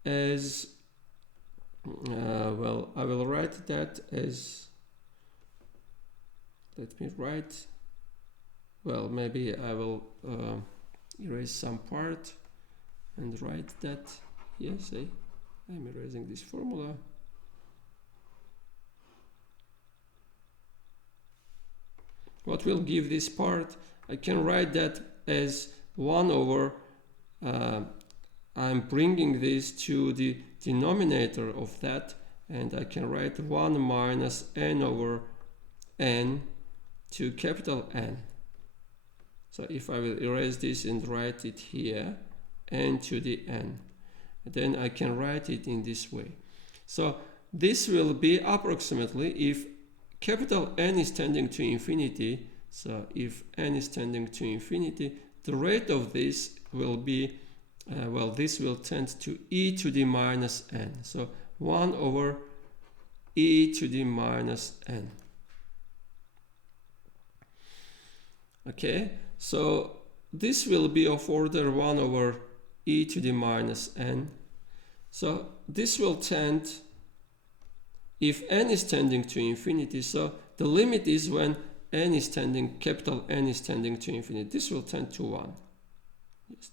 as, well, I will write that as, let me write, well, maybe I will erase some part and write that here, say, I'm erasing this formula. What will give this part? I can write that as 1 over, I'm bringing this to the denominator of that, and I can write 1 minus n over n to capital N. So if I will erase this and write it here, n to the n, then I can write it in this way. So this will be approximately, if capital N is tending to infinity, so if n is tending to infinity, the rate of this will be, well, this will tend to e to the minus n. So 1 over e to the minus n. Okay, so this will be of order 1 over e to the minus n. So this will tend, if n is tending to infinity, so the limit is when n is tending, capital N is tending to infinity. This will tend to 1. Yes.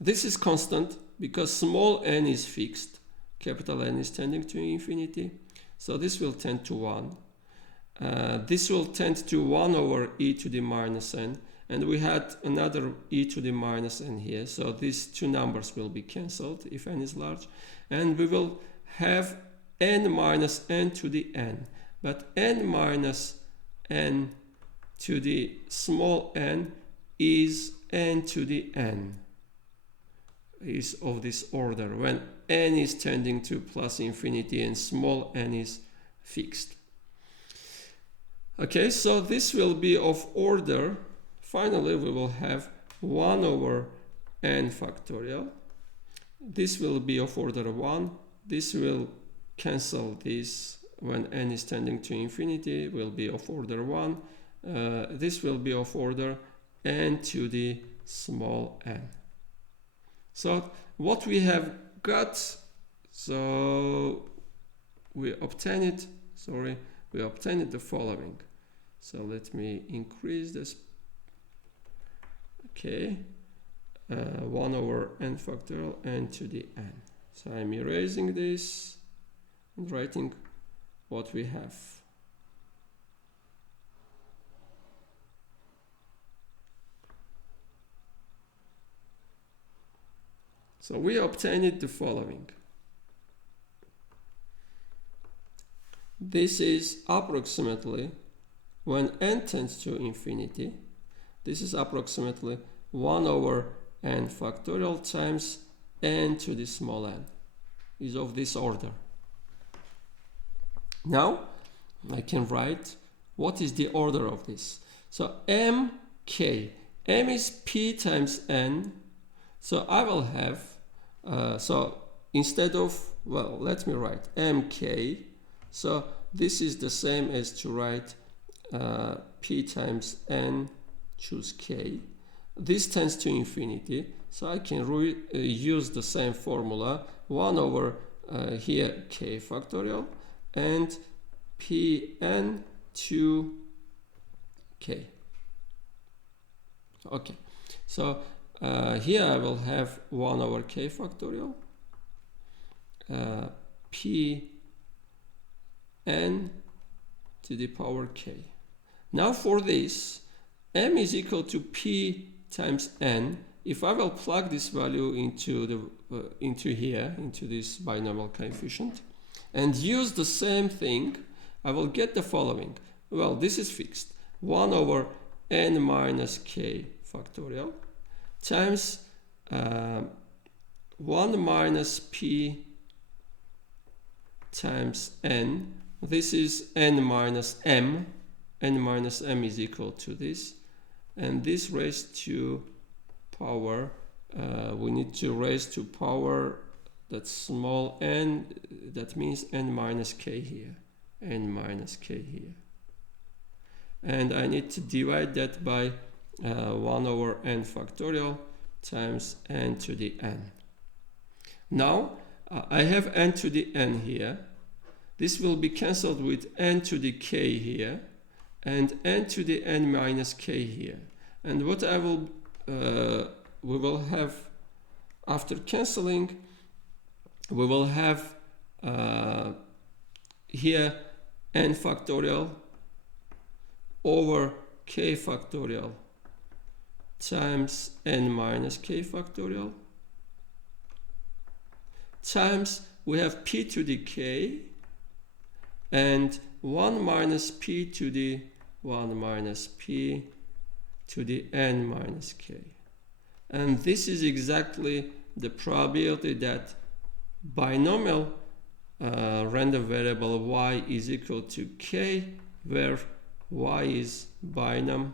This is constant because small n is fixed. Capital N is tending to infinity. So this will tend to 1. This will tend to 1 over e to the minus n. And we had another e to the minus n here. So these two numbers will be cancelled if n is large. And we will have n minus n to the n. But n minus n to the small n is n to the n, is of this order when n is tending to plus infinity and small n is fixed. Okay, so this will be of order, finally we will have 1 over n factorial. This will be of order 1. This will cancel this when n is tending to infinity, will be of order 1. This will be of order n to the small n. So what we have got, so we obtained the following. So let me increase this. Okay, 1 over n factorial n to the n. So I'm erasing this and writing what we have. So we obtained the following. This is approximately, when n tends to infinity, this is approximately 1 over n factorial times n to the small n, is of this order. Now I can write what is the order of this. So mk, m is p times n, so I will have, so instead of, well, let me write mk, so this is the same as to write p times n, choose k. This tends to infinity, so I can use the same formula, 1 over here k factorial and pn to k. Okay, so here I will have 1 over k factorial p n to the power k. Now for this, m is equal to p times n. If I will plug this value into this binomial coefficient, and use the same thing, I will get the following. Well, this is fixed. 1 over n minus k factorial times 1 minus p times n. This is n minus m. N minus m is equal to this. And this raised to power, we need to raise to power that small n, that means n minus k here. N minus k here. And I need to divide that by 1 over n factorial times n to the n. Now I have n to the n here. This will be cancelled with n to the k here and n to the n minus k here. And what I will we will have, after cancelling, we will have here n factorial over k factorial times n minus k factorial times we have p to the k and 1 minus p to the 1 minus p to the n minus k. And this is exactly the probability that binomial random variable y is equal to k, where y is binom,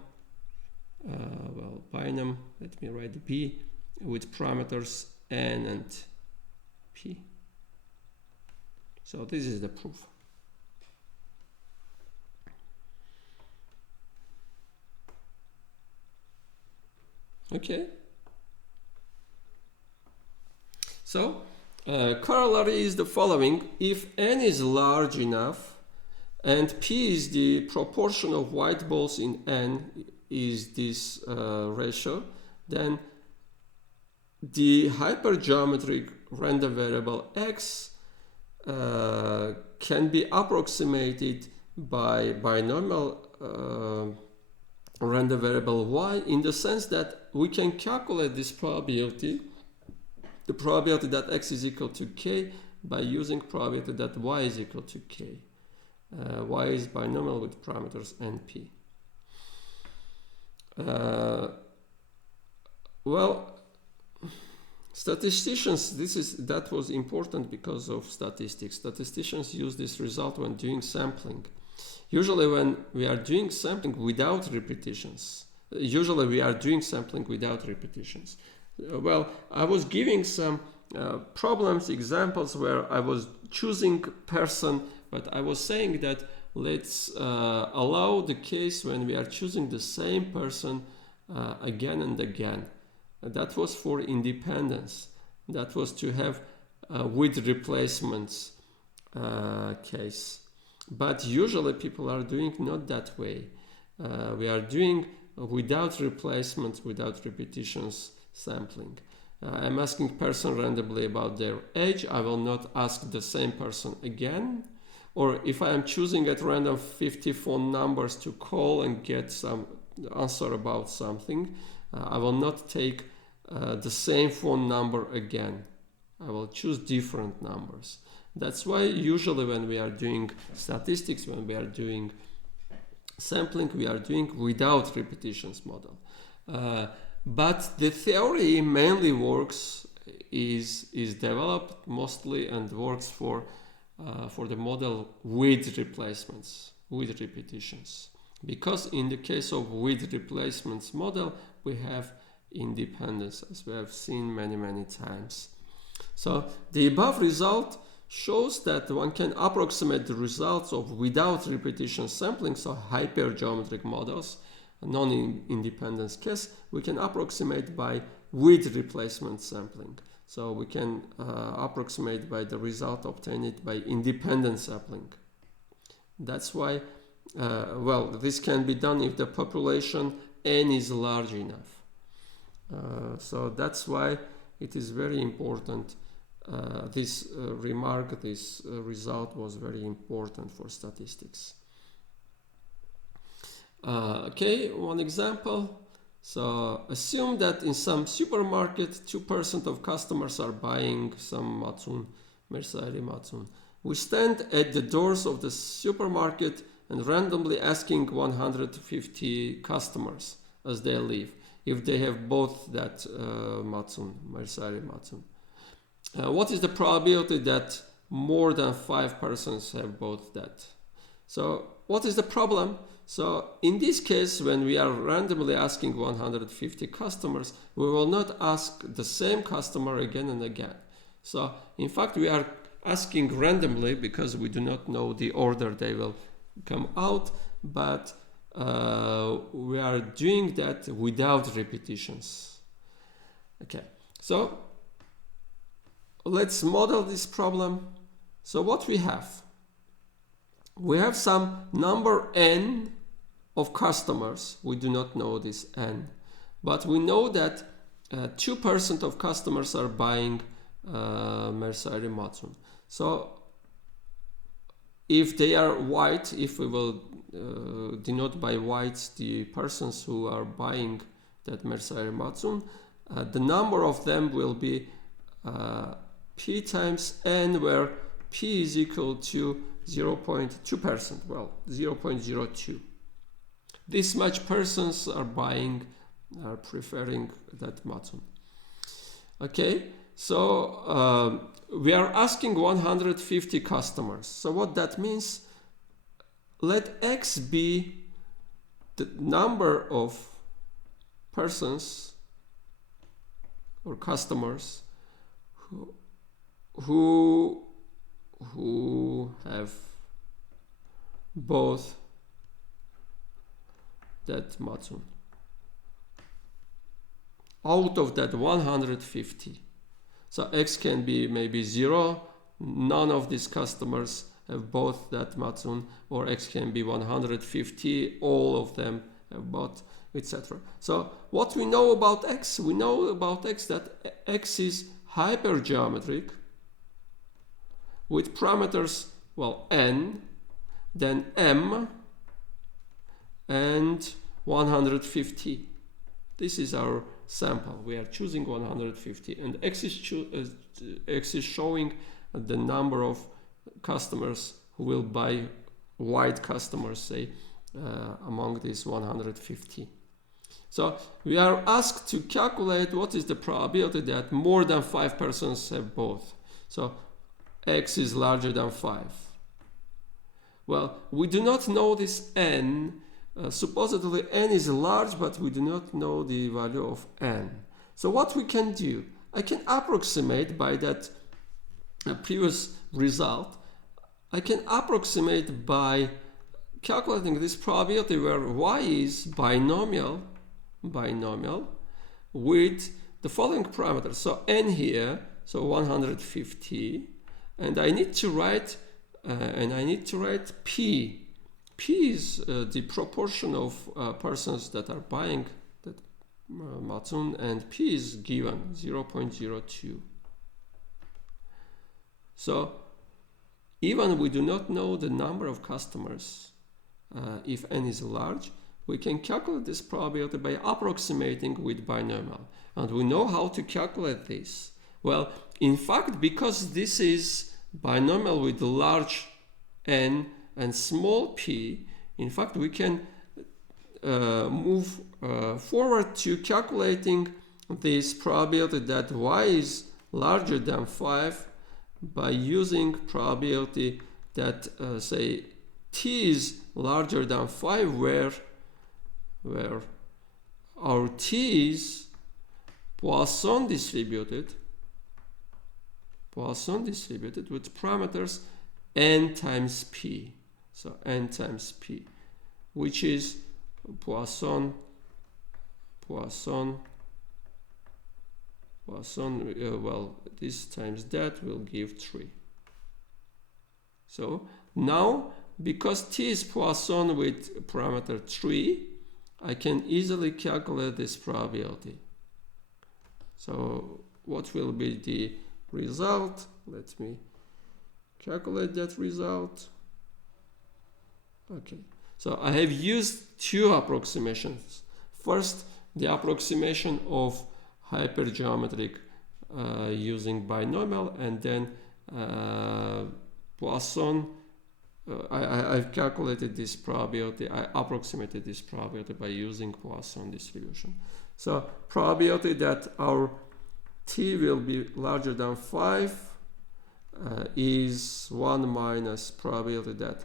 binom, let me write b, with parameters n and p. So this is the proof. Okay. So corollary is the following. If n is large enough and p is the proportion of white balls in n is this ratio, then the hypergeometric random variable x can be approximated by binomial random variable y, in the sense that we can calculate this probability, the probability that x is equal to k, by using probability that y is equal to k. Y is binomial with parameters n, p. Well, statisticians, that was important because of statistics. Statisticians use this result when doing sampling. Usually when we are doing sampling without repetitions. Well, I was giving some problems, examples where I was choosing person, but I was saying that let's allow the case when we are choosing the same person again and again. That was for independence. That was to have with replacements case. But usually people are doing not that way. We are doing without replacements, without repetitions sampling. I'm asking person randomly about their age. I will not ask the same person again. Or if I am choosing at random 50 phone numbers to call and get some answer about something, I will not take the same phone number again. I will choose different numbers. That's why usually when we are doing statistics, when we are doing sampling, we are doing without repetitions model. But the theory mainly works, is developed mostly and works for the model with replacements, with repetitions. Because in the case of with replacements model, we have independence, as we have seen many times. So the above result shows that one can approximate the results of without repetition sampling, so hypergeometric models, non-independence case, we can approximate by with replacement sampling. So we can approximate by the result obtained by independent sampling. That's why, well, this can be done if the population n is large enough. So that's why it is very important. This remark, this result was very important for statistics. Okay, one example. So assume that in some supermarket, 2% of customers are buying some matsun, Mersairi matsun. We stand at the doors of the supermarket and randomly asking 150 customers as they leave if they have both that matsun, Mersairi matsun. What is the probability that more than 5 persons have both that? So what is the problem? So in this case, when we are randomly asking 150 customers, we will not ask the same customer again and again. So in fact, we are asking randomly because we do not know the order they will come out, but we are doing that without repetitions. Okay, so let's model this problem. So what we have? We have some number n of customers. We do not know this n, but we know that 2% of customers are buying Mersairi matsun. So if they are white, if we will denote by white the persons who are buying that Mersairi matsun, the number of them will be p times n, where p is equal to 0.2%, well, 0.02. This much persons are buying, are preferring that matsun. Okay, so we are asking 150 customers. So what that means, let x be the number of persons or customers who have both that matsun out of that 150. So x can be maybe 0, none of these customers have both that matsun, or x can be 150, all of them have both, etc. So what we know about x? We know about x that x is hypergeometric with parameters, well, n, then m, and 150. This is our sample. We are choosing 150, and x is showing the number of customers who will buy, white customers, say, among these 150. So we are asked to calculate what is the probability that more than 5 persons have both. So x is larger than 5. Well, we do not know this n. Supposedly n is large, but we do not know the value of n. So what we can do, I can approximate by that previous result. I can approximate by calculating this probability where y is binomial with the following parameters. So n here, so 150, and I need to write p. P is the proportion of persons that are buying that matsun, and p is given 0.02. So even we do not know the number of customers, if n is large, we can calculate this probability by approximating with binomial. And we know how to calculate this. Well, in fact, because this is binomial with large n and small p, in fact, we can move forward to calculating this probability that y is larger than 5 by using probability that, say, t is larger than 5, where our t is Poisson distributed with parameters n times p. So n times p, which is Poisson, well, this times that will give 3. So now, because t is Poisson with parameter 3, I can easily calculate this probability. So what will be the result? Let me calculate that result. Okay, so I have used two approximations. First, the approximation of hypergeometric using binomial, and then Poisson. I've calculated this probability, I approximated this probability by using Poisson distribution. So probability that our t will be larger than 5 is 1 minus probability that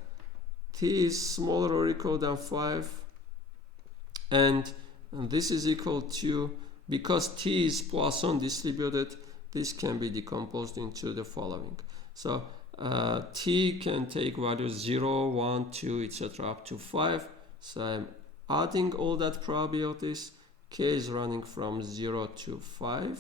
t is smaller or equal than 5, and this is equal to, because t is Poisson distributed, this can be decomposed into the following. So t can take values 0, 1, 2, etc. up to 5. So I'm adding all that probabilities. K is running from 0 to 5.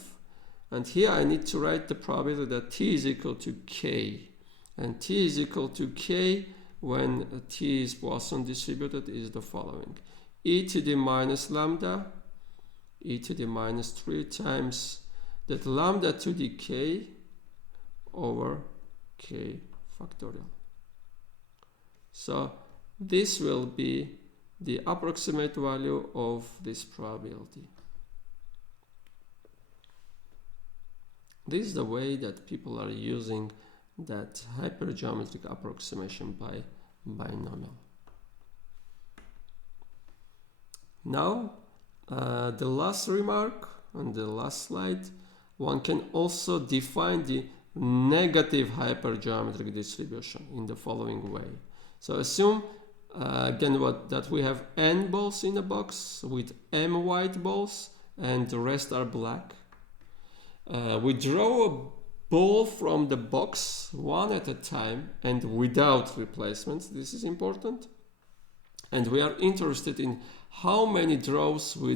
And here I need to write the probability that t is equal to k. And t is equal to k when t is Poisson distributed is the following. E to the minus lambda, e to the minus 3 times that lambda to the k over k factorial. So this will be the approximate value of this probability. This is the way that people are using that hypergeometric approximation by binomial. Now, the last remark on the last slide, one can also define the negative hypergeometric distribution in the following way. So assume again that we have n balls in a box with m white balls and the rest are black. We draw a ball from the box one at a time and without replacements. This is important. And we are interested in how many draws we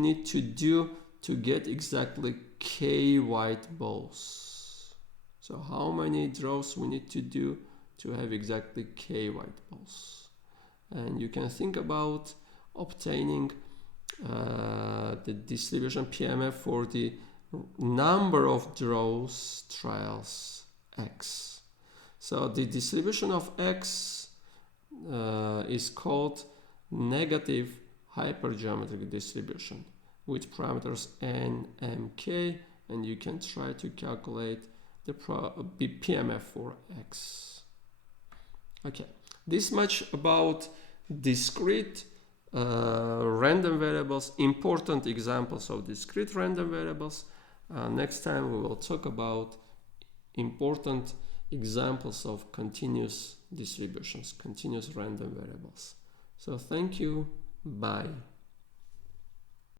need to do to get exactly k white balls. So how many draws we need to do to have exactly k white balls. And you can think about obtaining the distribution PMF for the number of draws trials x. So the distribution of x is called negative hypergeometric distribution with parameters n, m, k, and you can try to calculate the PMF for x. Okay, this much about discrete random variables, important examples of discrete random variables. Next time we will talk about important examples of continuous distributions, continuous random variables. So thank you, bye.